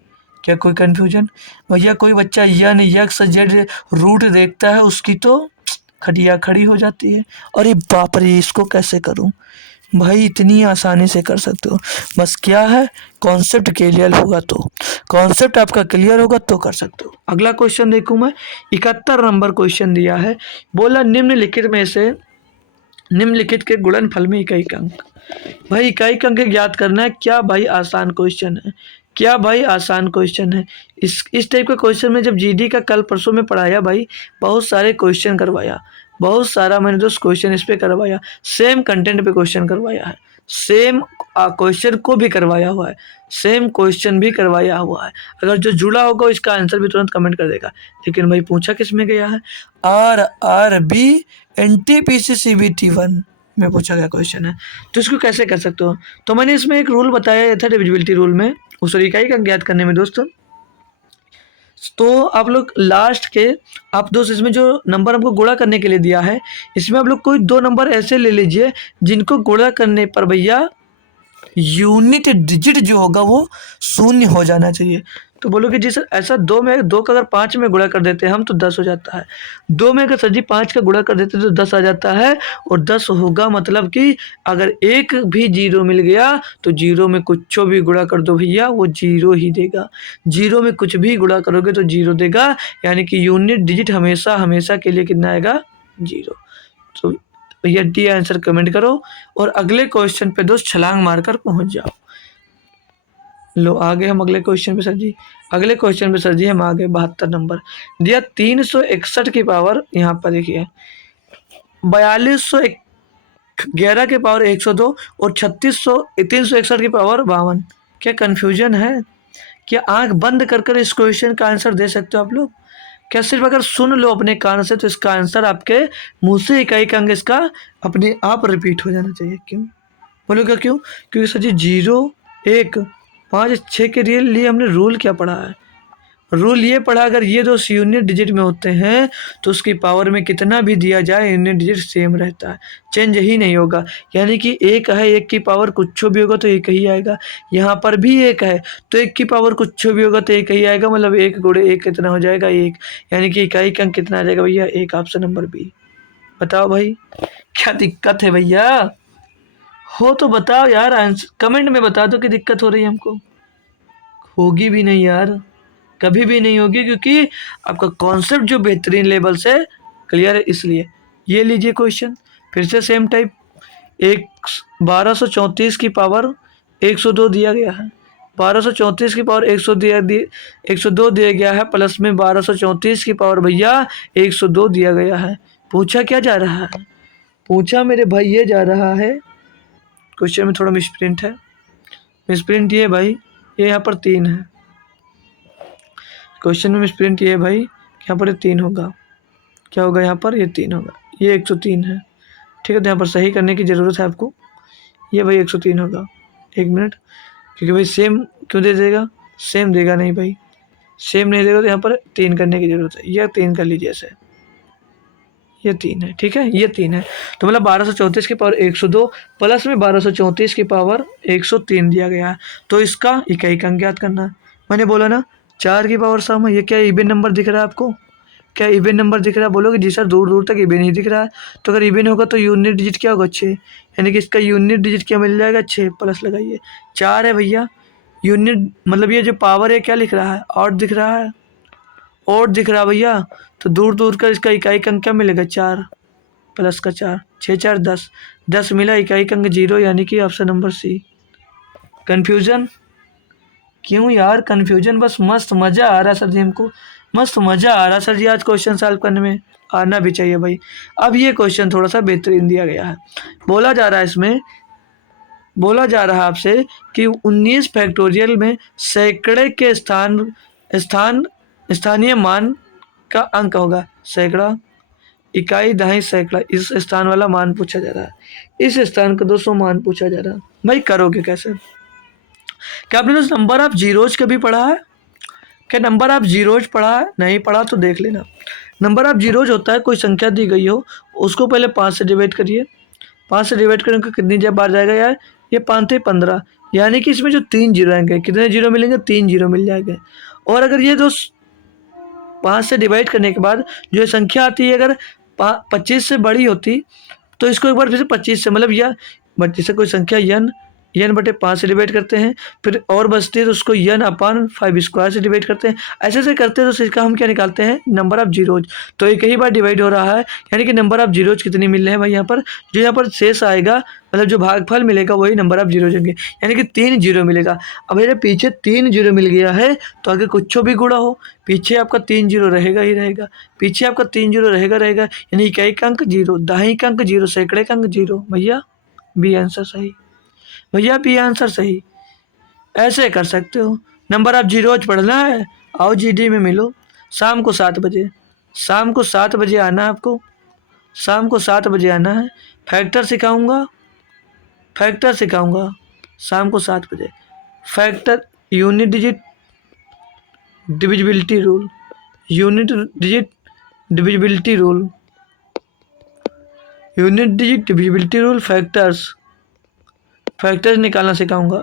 क्या कोई कंफ्यूजन भैया? कोई बच्चा n x z रूट देखता है उसकी तो खटिया खड़ी हो जाती है, अरे बाप रे इसको कैसे करूं भाई? इतनी आसानी से कर सकते हो, बस क्या है, कॉन्सेप्ट क्लियर होगा तो, कॉन्सेप्ट आपका क्लियर होगा तो कर सकते हो। अगला क्वेश्चन देखूं मैं, 71 नंबर क्वेश्चन दिया है, बोला निम्नलिखित के गुणनफल में इकाई का अंक। भाई इकाई का अंक ज्ञात करना है। क्या भाई आसान क्वेश्चन है, क्या भाई आसान क्वेश्चन है। इस टाइप का क्वेश्चन में जब जीडी का कल परसों में पढ़ाया भाई, बहुत सारे क्वेश्चन करवाया, बहुत सारा मैंने दोस्त क्वेश्चन इस पे करवाया, सेम कंटेंट पे क्वेश्चन करवाया है, सेम क्वेश्चन को भी करवाया हुआ है, सेम क्वेश्चन भी करवाया हुआ है। अगर जो जुड़ा होगा इसका आंसर भी तुरंत कमेंट कर देगा। लेकिन भाई पूछा किस में गया है, RRB NTPC CBT 1 में पूछा गया क्वेश्चन है। तो इसको कैसे कर सकते हो, तो मैंने इसमें एक रूल बताया था डिविजिबिलिटी रूल में, उस इकाई का ज्ञात करने में दोस्तों। तो आप लोग लास्ट के, आप दोस्त इसमें जो नंबर हमको गुणा करने के लिए दिया है, इसमें आप लोग कोई 2 नंबर ऐसे ले लीजिए जिनको गुणा करने पर भैया यूनिट डिजिट जो होगा वो 0 हो जाना चाहिए। तो बोलोगे जी सर ऐसा 2 का अगर 5 में गुणा कर देते हैं हम तो 10 हो जाता है, 2 में अगर सर जी 5 का गुणा कर देते हैं तो 10 आ जाता है, और 10 होगा मतलब कि अगर एक भी 0 मिल गया तो 0 में कुछ भी गुणा कर दो भैया वो 0 ही देगा। 0 में कुछ भी गुणा करोगे तो 0 देगा, यानी कि यूनिट डिजिट हमेशा हमेशा के लिए कितना आएगा, 0। तो भैया डी आंसर कमेंट करो और अगले क्वेश्चन पे दोस्त छलांग मारकर पहुंच जाओ। लो आगे हम अगले क्वेश्चन पे सर जी, अगले क्वेश्चन पे सर जी हम आगे 72 नंबर दिया, 361 की पावर, यहाँ पर देखिए 4211 की पावर 102 और 361 की पावर 52। क्या कंफ्यूजन है? क्या आंख बंद कर कर इस क्वेश्चन का आंसर दे सकते हो आप लोग? क्या सिर्फ अगर सुन लो अपने कान से तो इसका आंसर आपके मुंह से इकाई का अंक इसका अपने आप रिपीट हो जाना चाहिए। क्यों बोलोगे क्यों? क्योंकि सर जी 0 1 5 6 के लिए हमने रूल क्या पढ़ा है, रूल ये पढ़ा अगर ये दो यूनिट डिजिट में होते हैं तो उसकी पावर में कितना भी दिया जाए यूनिट डिजिट सेम रहता है, चेंज ही नहीं होगा। यानी कि 1 है, 1 की पावर कुछ भी होगा तो 1 ही आएगा, यहाँ पर भी 1 है तो 1 की पावर कुछ भी होगा तो 1 ही आएगा, मतलब 1 गुणे 1 कितना हो जाएगा 1, यानी कि इकाई का अंक कितना आ जाएगा भैया 1। Option number B. बताओ भाई क्या दिक्कत है भैया, हो तो बताओ यार, आंसर कमेंट में बता दो कि दिक्कत हो रही है हमको। होगी भी नहीं यार, कभी भी नहीं होगी, क्योंकि आपका कॉन्सेप्ट जो बेहतरीन लेवल से क्लियर है इसलिए। ये लीजिए क्वेश्चन फिर से सेम टाइप, 1234 की पावर 102 दिया गया है, 1234 की पावर 102 दिया गया है, प्लस में 1234 की पावर भैया 102 दिया गया है। पूछा क्या जा रहा है, पूछा मेरे भाई ये जा रहा है, क्वेश्चन में थोड़ा मिसप्रिंट है, मिसप्रिंट ये भाई, ये यहाँ पर 3 है, क्वेश्चन में मिसप्रिंट ये है भाई, यहाँ पर 3 होगा, क्या होगा यहाँ पर, ये 3 होगा, ये 103 है, ठीक है, तो यहाँ पर सही करने की ज़रूरत है आपको। ये भाई 103 होगा। 1 मिनट, क्योंकि भाई सेम क्यों दे देगा, सेम देगा नहीं भाई, सेम नहीं देगा तो यहाँ पर 3 करने की ज़रूरत है। यह 3 कर लीजिए ऐसे, ये 3 है, ठीक है, ये 3 है। तो मतलब 1234 की पावर 102 प्लस में 1234 की पावर 103 दिया गया है। तो इसका इकाई अंक ज्ञात करना है। मैंने बोला ना 4 की पावर सम है। ये क्या इवन नंबर दिख रहा है आपको, क्या इवन नंबर दिख रहा है? बोलोगे जी सर दूर दूर तक इवन ही दिख रहा है। तो अगर इवन होगा तो यूनिट डिजिट क्या होगा, 6, यानी कि इसका यूनिट डिजिट क्या मिल जाएगा, 6 प्लस लगाइए 4 है भैया। यूनिट मतलब ये जो पावर है क्या लिख रहा है, ऑड दिख रहा है, और दिख रहा है भैया। तो दूर दूर का इसका इकाई अंक क्या मिलेगा, 4 प्लस का 4, 6 4 10, 10 मिला, इकाई अंक 0, यानी कि ऑप्शन नंबर सी। कन्फ्यूजन क्यों यार, कन्फ्यूजन बस मस्त मज़ा आ रहा है सर जी, हमको मस्त मज़ा आ रहा है सर जी आज क्वेश्चन सॉल्व करने में, आना भी चाहिए भाई। अब ये क्वेश्चन थोड़ा सा बेहतरीन दिया गया है। बोला जा रहा है इसमें, बोला जा रहा है आपसे कि 19 फैक्टोरियल में सैकड़े के स्थानीय मान का अंक होगा। सैकड़ा, इकाई, दहाई, सैकड़ा, इस स्थान वाला मान पूछा जा रहा है। इस स्थान का 200 मान पूछा जा रहा है। भाई करोगे कैसे? क्या आपने दोस्त नंबर ऑफ जीरोज कभी पढ़ा है? क्या नंबर ऑफ जीरोज पढ़ा है? नहीं पढ़ा तो देख लेना। नंबर ऑफ जीरोज होता है कोई संख्या दी गई हो, उसको पहले 5 से डिवाइड करिए। 5 से डिवाइड करेंगे तो कितनी जब बार जाएगा यार, ये 5 थे 15, यानी कि इसमें जो 3 जीरो आएंगे, कितने जीरो मिलेंगे, 3 जीरो मिल जाएंगे। और अगर ये दोस्त 5 से डिवाइड करने के बाद जो संख्या आती है अगर 25 से बड़ी होती तो इसको एक बार फिर से 25 से मतलब यह बट जैसे कोई संख्या यन बटे 5 से डिवाइड करते हैं, फिर और बचती है तो उसको यन अपान 5 स्क्वायर से डिवाइड करते हैं। ऐसे ऐसे करते हैं तो इसका हम क्या निकालते हैं, नंबर ऑफ जीरोज। तो एक ही बार डिवाइड हो रहा है, यानी कि नंबर ऑफ जीरोज कितनी मिल रहे हैं भाई यहाँ पर, जो यहाँ पर शेष आएगा मतलब जो भागफल मिलेगा वही नंबर ऑफ जीरोज होंगे, यानी कि 3 जीरो मिलेगा। अब मेरे पीछे 3 जीरो मिल गया है तो आगे कुछ भी गुणा हो पीछे आपका 3 जीरो रहेगा ही रहेगा, पीछे आपका 3 जीरो रहेगा, यानी इकाई का अंक 0, दहाई का अंक 0, सैकड़े का अंक 0। भैया बी आंसर सही, भैया बी आंसर सही। ऐसे कर सकते हो। नंबर ऑफ जीरोज पढ़ना है, आओ जीडी में मिलो शाम को 7 बजे, शाम को 7 बजे आना है आपको, शाम को 7 बजे आना है। फैक्टर सिखाऊंगा, फैक्टर सिखाऊंगा शाम को 7 बजे। Factor, unit digit divisibility rule, unit digit divisibility rule, unit digit divisibility rule, factors, factors निकालना सिखाऊंगा,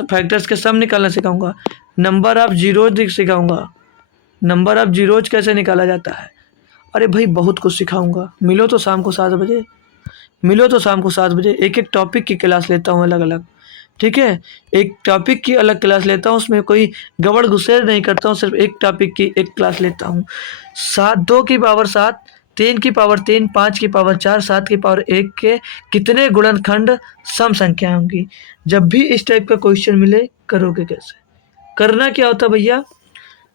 फैक्टर्स के सम निकालना सिखाऊंगा, नंबर ऑफ जीरोज सिखाऊंगा, नंबर ऑफ जीरोज कैसे निकाला जाता है। अरे भाई बहुत कुछ सिखाऊंगा, मिलो तो शाम को 7 बजे, मिलो तो शाम को 7 बजे। एक एक टॉपिक की क्लास लेता हूँ अलग अलग, ठीक है, एक टॉपिक की अलग क्लास लेता हूँ, उसमें कोई गबड़ गुस्सेर नहीं करता हूँ, सिर्फ एक टॉपिक की एक क्लास लेता हूँ। 2 की पावर 7, 3 की पावर 3, 5 की पावर 4, 7 की पावर 1 के कितने गुणनखंड सम संख्या होंगी। जब भी इस टाइप का क्वेश्चन मिले करोगे कैसे, करना क्या होता भैया,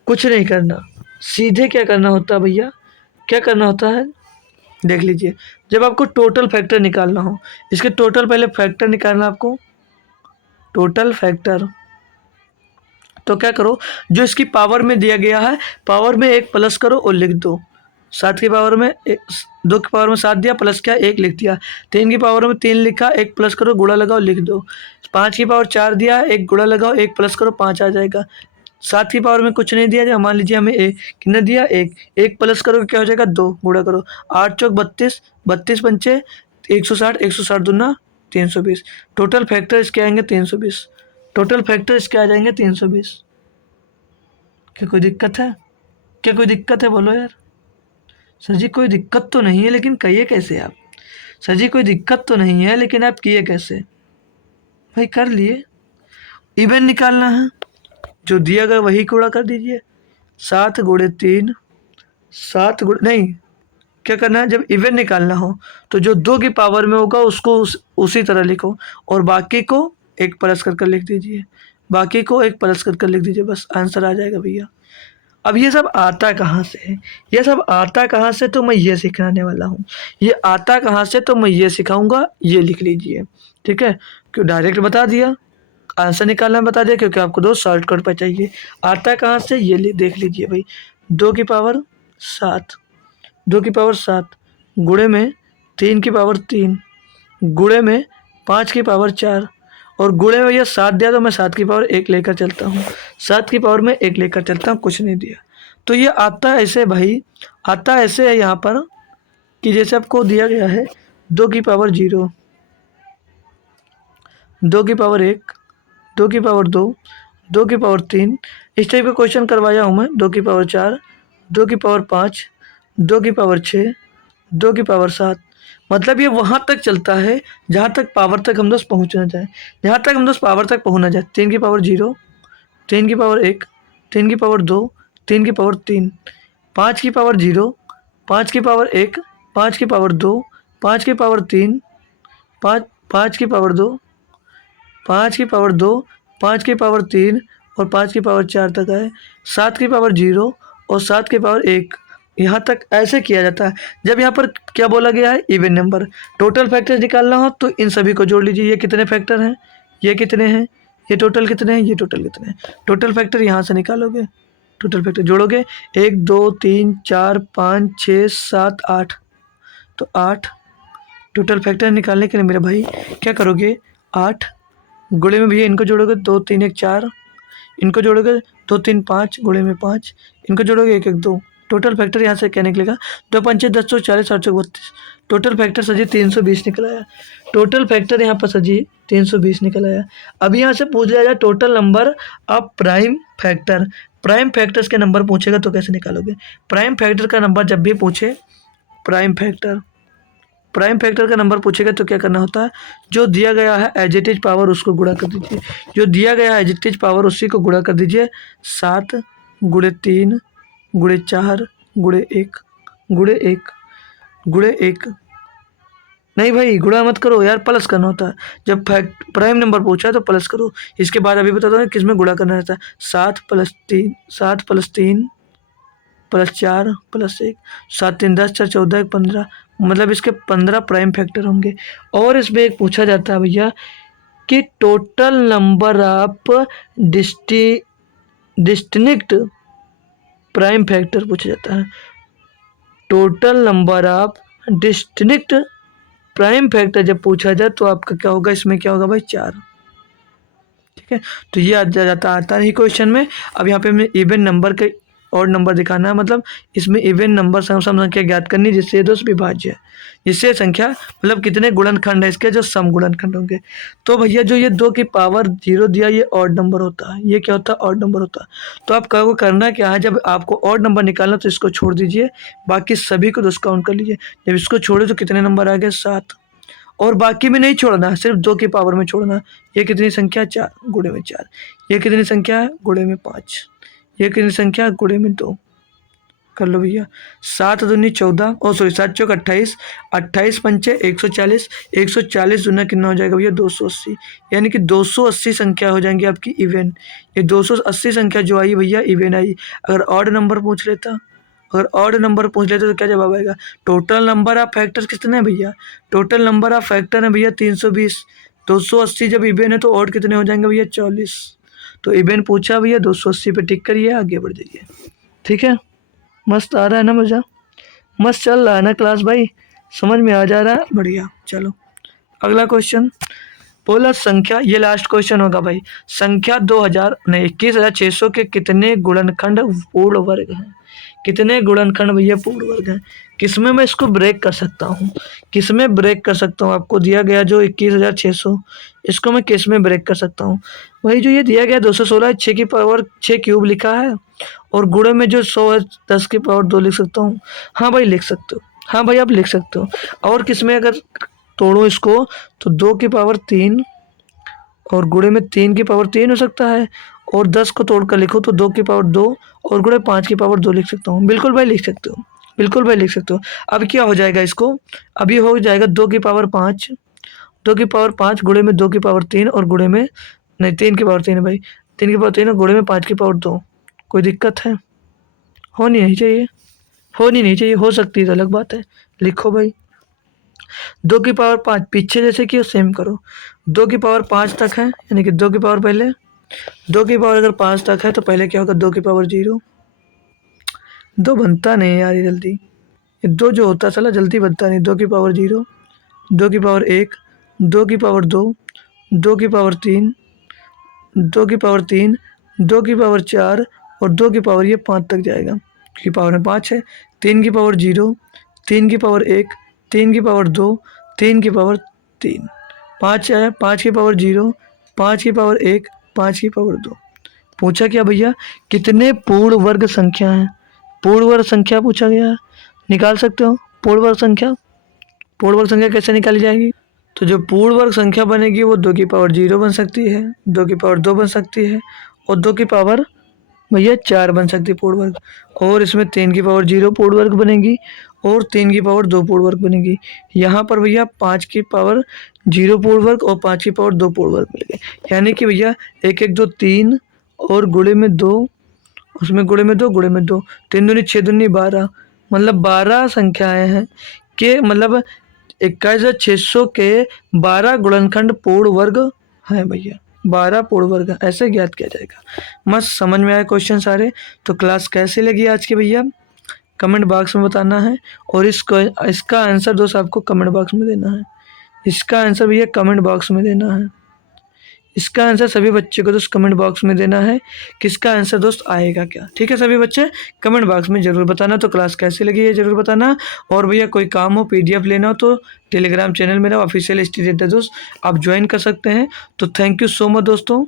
कुछ नहीं करना, सीधे क्या करना होता भैया, क्या करना होता है देख लीजिए। जब आपको टोटल फैक्टर निकालना हो, इसके टोटल पहले फैक्टर निकालना आपको, टोटल फैक्टर। तो क्या करो, जो इसकी पावर में दिया गया है पावर में 1 प्लस करो और लिख दो। 7 की पावर में 2 की पावर में 7 दिया, प्लस क्या 1 लिख दिया। 3 की पावर में 3 लिखा, 1 प्लस करो, गुणा लगाओ, लिख दो। 5 की पावर 4 दिया, 1 गुणा लगाओ, 1 प्लस करो, 5 आ जाएगा। 7 की पावर में कुछ नहीं दिया जाए, मान लीजिए हमें कितना दिया 1, 1 प्लस करो क्या हो जाएगा 2, गुणा करो। 8 चौक 32, 32 पंचे 160, 160 दूना 320। टोटल फैक्टर इसके आएंगे 320, टोटल फैक्टर इसके आ जाएंगे 320। क्या कोई दिक्कत है, क्या कोई दिक्कत है बोलो यार। सर जी कोई दिक्कत तो नहीं है लेकिन कहिए कैसे आप, सर जी कोई दिक्कत तो नहीं है लेकिन आप किए कैसे। भाई कर लिए, इवन निकालना है, जो दिया गया वही गुणा कर दीजिए। 7 गुणे 3, 7 गुणे नहीं, क्या करना है जब इवन निकालना हो तो जो 2 की पावर में होगा उसको उसी तरह लिखो, और बाकी को 1 प्लस कर लिख दीजिए, बाकी को 1 प्लस कर लिख दीजिए, बस आंसर आ जाएगा भैया। अब ये सब आता कहाँ से है, ये सब आता कहाँ से, तो मैं ये सिखाने वाला हूँ। ये आता कहाँ से तो मैं ये सिखाऊंगा, ये लिख लीजिए, ठीक है। क्यों डायरेक्ट बता दिया, आंसर निकालना बता दिया, क्योंकि आपको 2 शॉर्टकट पर चाहिए। आता कहाँ से ये देख लीजिए भाई, 2 की पावर 7, 2 की पावर 7 गुणे में 3 की पावर 3 गुणे में 5 की पावर 4 और गुणे में भैया 7 दिया तो मैं 7 की पावर 1 लेकर चलता हूँ। 7 की पावर में 1 लेकर चलता हूँ, कुछ नहीं दिया। तो ये आता है ऐसे भाई, आता ऐसे है यहाँ पर कि जैसे आपको दिया गया है 2 की पावर 0, 2 की पावर 1, 2 की पावर 2, 2 की पावर 3, इस टाइप का क्वेश्चन करवाया हूँ मैं। 2 की पावर 4, 2 की पावर 5, 2 की पावर 6, 2 की पावर 7, मतलब ये वहाँ तक चलता है जहाँ तक पावर तक हम दोस्त पहुँचना चाहें, जहाँ तक हम दोस्त पावर तक पहुँचना चाहें। 3 की पावर 0, 3 की पावर 1, 3 की पावर 2, 3 की पावर 3, 5 की पावर 0, 5 की पावर 1, 5 की पावर 2, 5 की पावर 3, 5 5 की पावर 2, 5 की पावर 2, 5 की पावर 3 और 5 की पावर 4 तक है। 7 की पावर 0 और 7 की पावर 1 यहाँ तक ऐसे किया जाता है। जब यहाँ पर क्या बोला गया है, इवन नंबर, टोटल फैक्टर्स निकालना हो तो इन सभी को जोड़ लीजिए। ये कितने फैक्टर हैं, ये कितने हैं, ये टोटल कितने हैं, ये टोटल कितने हैं। टोटल फैक्टर यहाँ से निकालोगे, टोटल फैक्टर जोड़ोगे 1 2 3 4 5 6 7 8, तो 8 टोटल फैक्टर निकालने के लिए मेरे भाई क्या करोगे, 8 गुणे में भैया इनको जोड़ोगे 2 3 1 4, इनको जोड़ोगे 2 3 5 गुणे में 5, इनको जोड़ोगे 1 1 2। टोटल फैक्टर यहाँ से क्या निकलेगा, 2 5 6 10 140 8 32। टोटल फैक्टर सजी 320 निकल आया। टोटल फैक्टर यहाँ पर सजी 320 निकल आया। अब यहाँ से पूछ लिया जाए total number of prime factor. Prime factors के नंबर पूछेगा तो कैसे निकालोगे। प्राइम फैक्टर का नंबर जब भी पूछे, प्राइम फैक्टर का नंबर पूछेगा तो क्या करना होता है, जो दिया गया है एज इट इज पावर उसको गुणा कर दीजिए। जो दिया गया है एज इट इज पावर उसी को गुणा कर दीजिए। 7 गुणे 3 गुणे 4 गुणे 1 गुणे 1 गुणे 1, नहीं भाई गुणा मत करो यार, प्लस करना होता है। जब प्राइम नंबर पूछा है तो प्लस करो। इसके बाद अभी बताता हूँ किस में गुणा करना रहता है। 7 + 3, 7 + 3 + 4 + 1, 7 3 10 4 14 1 15, मतलब इसके 15 प्राइम फैक्टर होंगे। और इसमें एक पूछा जाता है भैया कि total number of distinct prime factor पूछा जाता है। Total number of distinct prime factor जब पूछा जाए तो आपका क्या होगा, इसमें क्या होगा भाई 4। ठीक है, तो ये आता ही क्वेश्चन में। अब यहाँ पे हमें इवन नंबर के और नंबर दिखाना है, मतलब इसमें इवन नंबर सम संख्या ज्ञात करनी जिससे दोस्त विभाज्य है, जिससे संख्या मतलब कितने गुणनखंड है इसके, जो सम गुणनखंड होंगे। तो भैया जो ये 2 की पावर 0 दिया ये ऑड नंबर होता है, ये क्या होता है ऑड नंबर होता है। तो आपको करना क्या है, जब आपको ऑड नंबर निकालना तो इसको छोड़ दीजिए, बाकी सभी को दोस्त काउंट कर लीजिए। जब इसको छोड़े तो कितने नंबर आ गए 7, और बाकी में नहीं छोड़ना, सिर्फ 2 की पावर में छोड़ना। ये कितनी संख्या 4 गुणे में 4, ये कितनी संख्या है गुणे में 5, ये कितनी संख्या है गुणे में 2। कर लो भैया। 7 दूनी 14, 7 चौक 28, 28 पंचे 140, 140 दूना कितना हो जाएगा भैया 280, यानी कि 280 संख्या हो जाएंगी आपकी इवन। ये 280 संख्या जो आई भैया इवन आई। अगर ऑड नंबर पूछ लेता, तो क्या जवाब आएगा। टोटल नंबर ऑफ फैक्टर्स कितने हैं भैया, टोटल नंबर ऑफ फैक्टर है भैया 320। 280 जब इवन है तो ऑड कितने हो जाएंगे भैया 40। तो इवन पूछा भैया 280 पे टिक करिए, आगे बढ़ जाइए। ठीक है, मस्त आ रहा है ना मज़ा, मस्त चल रहा है ना क्लास भाई, समझ में आ जा रहा है, बढ़िया। चलो अगला क्वेश्चन बोला संख्या, ये लास्ट क्वेश्चन होगा भाई। संख्या 21,600 के कितने गुणनखंड पूर्ण वर्ग हैं। कितने गुणनखंड भैया पूर्ण वर्ग हैं। किसमें मैं इसको ब्रेक कर सकता हूँ, किसमें ब्रेक कर सकता हूँ। आपको दिया गया जो 21,600, इसको मैं किस में ब्रेक कर सकता हूँ। वही जो ये दिया गया 216 6 क्यूब लिखा है, और गुणे में जो 100 है 10 की पावर 2 लिख सकता हूँ। हाँ भाई लिख सकते हो, हाँ भाई आप लिख सकते हो। और किसमें अगर तोड़ो इसको तो 2 की पावर 3 और गुणे में 3 की पावर 3 हो सकता है, और 10 को तोड़ कर लिखो तो 2 की पावर 2 और गुणे 5 की पावर 2 लिख सकता हूँ। बिल्कुल भाई लिख सकते हो, बिल्कुल भाई लिख सकते हो। अब क्या हो जाएगा इसको, अभी हो जाएगा 2 की पावर 5, 2 की पावर 5 गुणे में 2 की पावर 3 और गुणे में नहीं 3 की पावर 3 है भाई, 3 की पावर 3 और गुणे में 5 की पावर 2। कोई दिक्कत है, होनी नहीं चाहिए, होनी नहीं चाहिए, हो सकती है तो अलग बात है। लिखो भाई 2 की पावर 5 पीछे जैसे कि सेम करो। 2 की पावर 5 तक है, यानी कि 2 की पावर पहले, 2 की पावर अगर 5 तक है तो पहले क्या होगा 2 की पावर 0। 2 बनता नहीं यार ये जल्दी, ये 2 जो होता है साला जल्दी बनता नहीं। 2 की पावर 0, 2 की पावर 1, 2 की पावर 2, 2 की पावर 3, 2 की पावर 3, 2 की पावर 4 और 2 की पावर ये 5 तक जाएगा क्योंकि पावर में 5 है। 3 की पावर 0, 3 की पावर 1, 3 की पावर 2, 3 की पावर 3, 5 है, 5 की पावर 0, 5 की पावर 1, 5 की पावर 2। पूछा क्या भैया, कितने पूर्ण वर्ग संख्या हैं? पूर्ण वर्ग संख्या पूछा गया है, निकाल सकते हो पूर्ण वर्ग संख्या। पूर्ण वर्ग संख्या कैसे निकाली जाएगी? तो जो पूर्ण वर्ग संख्या बनेगी वो 2 की पावर 0 बन सकती है, 2 की पावर 2 बन सकती है और 2 की पावर भैया 4 बन सकती है पूर्ण वर्ग। और इसमें 3 की पावर 0 पूर्ण वर्ग बनेगी और 3 की पावर 2 पूर्ण वर्ग बनेगी। यहाँ पर भैया 5 की पावर 0 पूर्ण वर्ग और 5 की पावर 2 पूर्ण वर्ग मिल गए। यानी कि भैया 1 1 2 3 और गुणे में 2, उसमें गुणे में 2, गुणे में 2, 3 दूनी 6 दूनी 12, मतलब 12 संख्याएं हैं के मतलब 21,600 के 12 गुणनखंड पूर्ण वर्ग हैं भैया। 12 पूर्ण वर्ग हैं, ऐसे ज्ञात किया जाएगा। मस्त समझ में आए क्वेश्चन सारे। तो क्लास कैसी लगी आज की भैया कमेंट बॉक्स में बताना है और इसका आंसर दोस्त आपको कमेंट बॉक्स में देना है। इसका आंसर भैया कमेंट बॉक्स में देना है। इसका आंसर सभी बच्चे को दोस्त कमेंट बॉक्स में देना है कि इसका आंसर दोस्त आएगा क्या। ठीक है सभी बच्चे कमेंट बॉक्स में ज़रूर बताना। तो क्लास कैसी लगी है ज़रूर बताना। और भैया कोई काम हो पीडीएफ लेना हो तो टेलीग्राम चैनल मेरा ऑफिशियल स्टूडेंट है दोस्त, आप ज्वाइन कर सकते हैं। तो थैंक यू सो मच दोस्तों,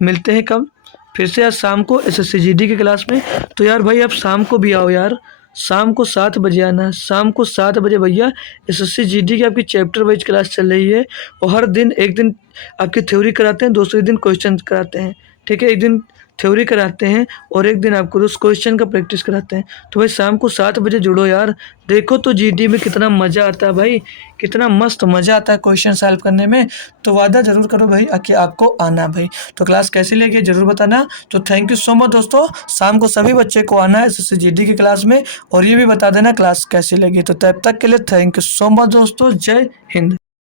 मिलते हैं कब फिर से आज शाम को एसएससी जीडी की क्लास में। तो यार भाई आप शाम को भी आओ यार, शाम को 7 बजे आना है। शाम को 7 बजे भैया एसएससी जीडी की आपकी चैप्टर वाइज क्लास चल रही है और हर दिन एक दिन आपकी थ्योरी कराते हैं, दूसरे दिन क्वेश्चन कराते हैं। ठीक है, एक दिन थ्योरी कराते हैं और एक दिन आपको उस क्वेश्चन का प्रैक्टिस कराते हैं। तो भाई शाम को 7 बजे जुड़ो यार, देखो तो जीडी में कितना मज़ा आता है भाई, कितना मस्त मज़ा आता है क्वेश्चन सॉल्व करने में। तो वादा ज़रूर करो भाई कि आपको आना भाई। तो क्लास कैसी लगी ज़रूर बताना। तो थैंक यू सो मच दोस्तों, शाम को सभी बच्चे को आना है एसएससी जीडी की क्लास में और ये भी बता देना क्लास कैसी लगी। तो तब तक के लिए थैंक यू सो मच दोस्तों, जय हिंद।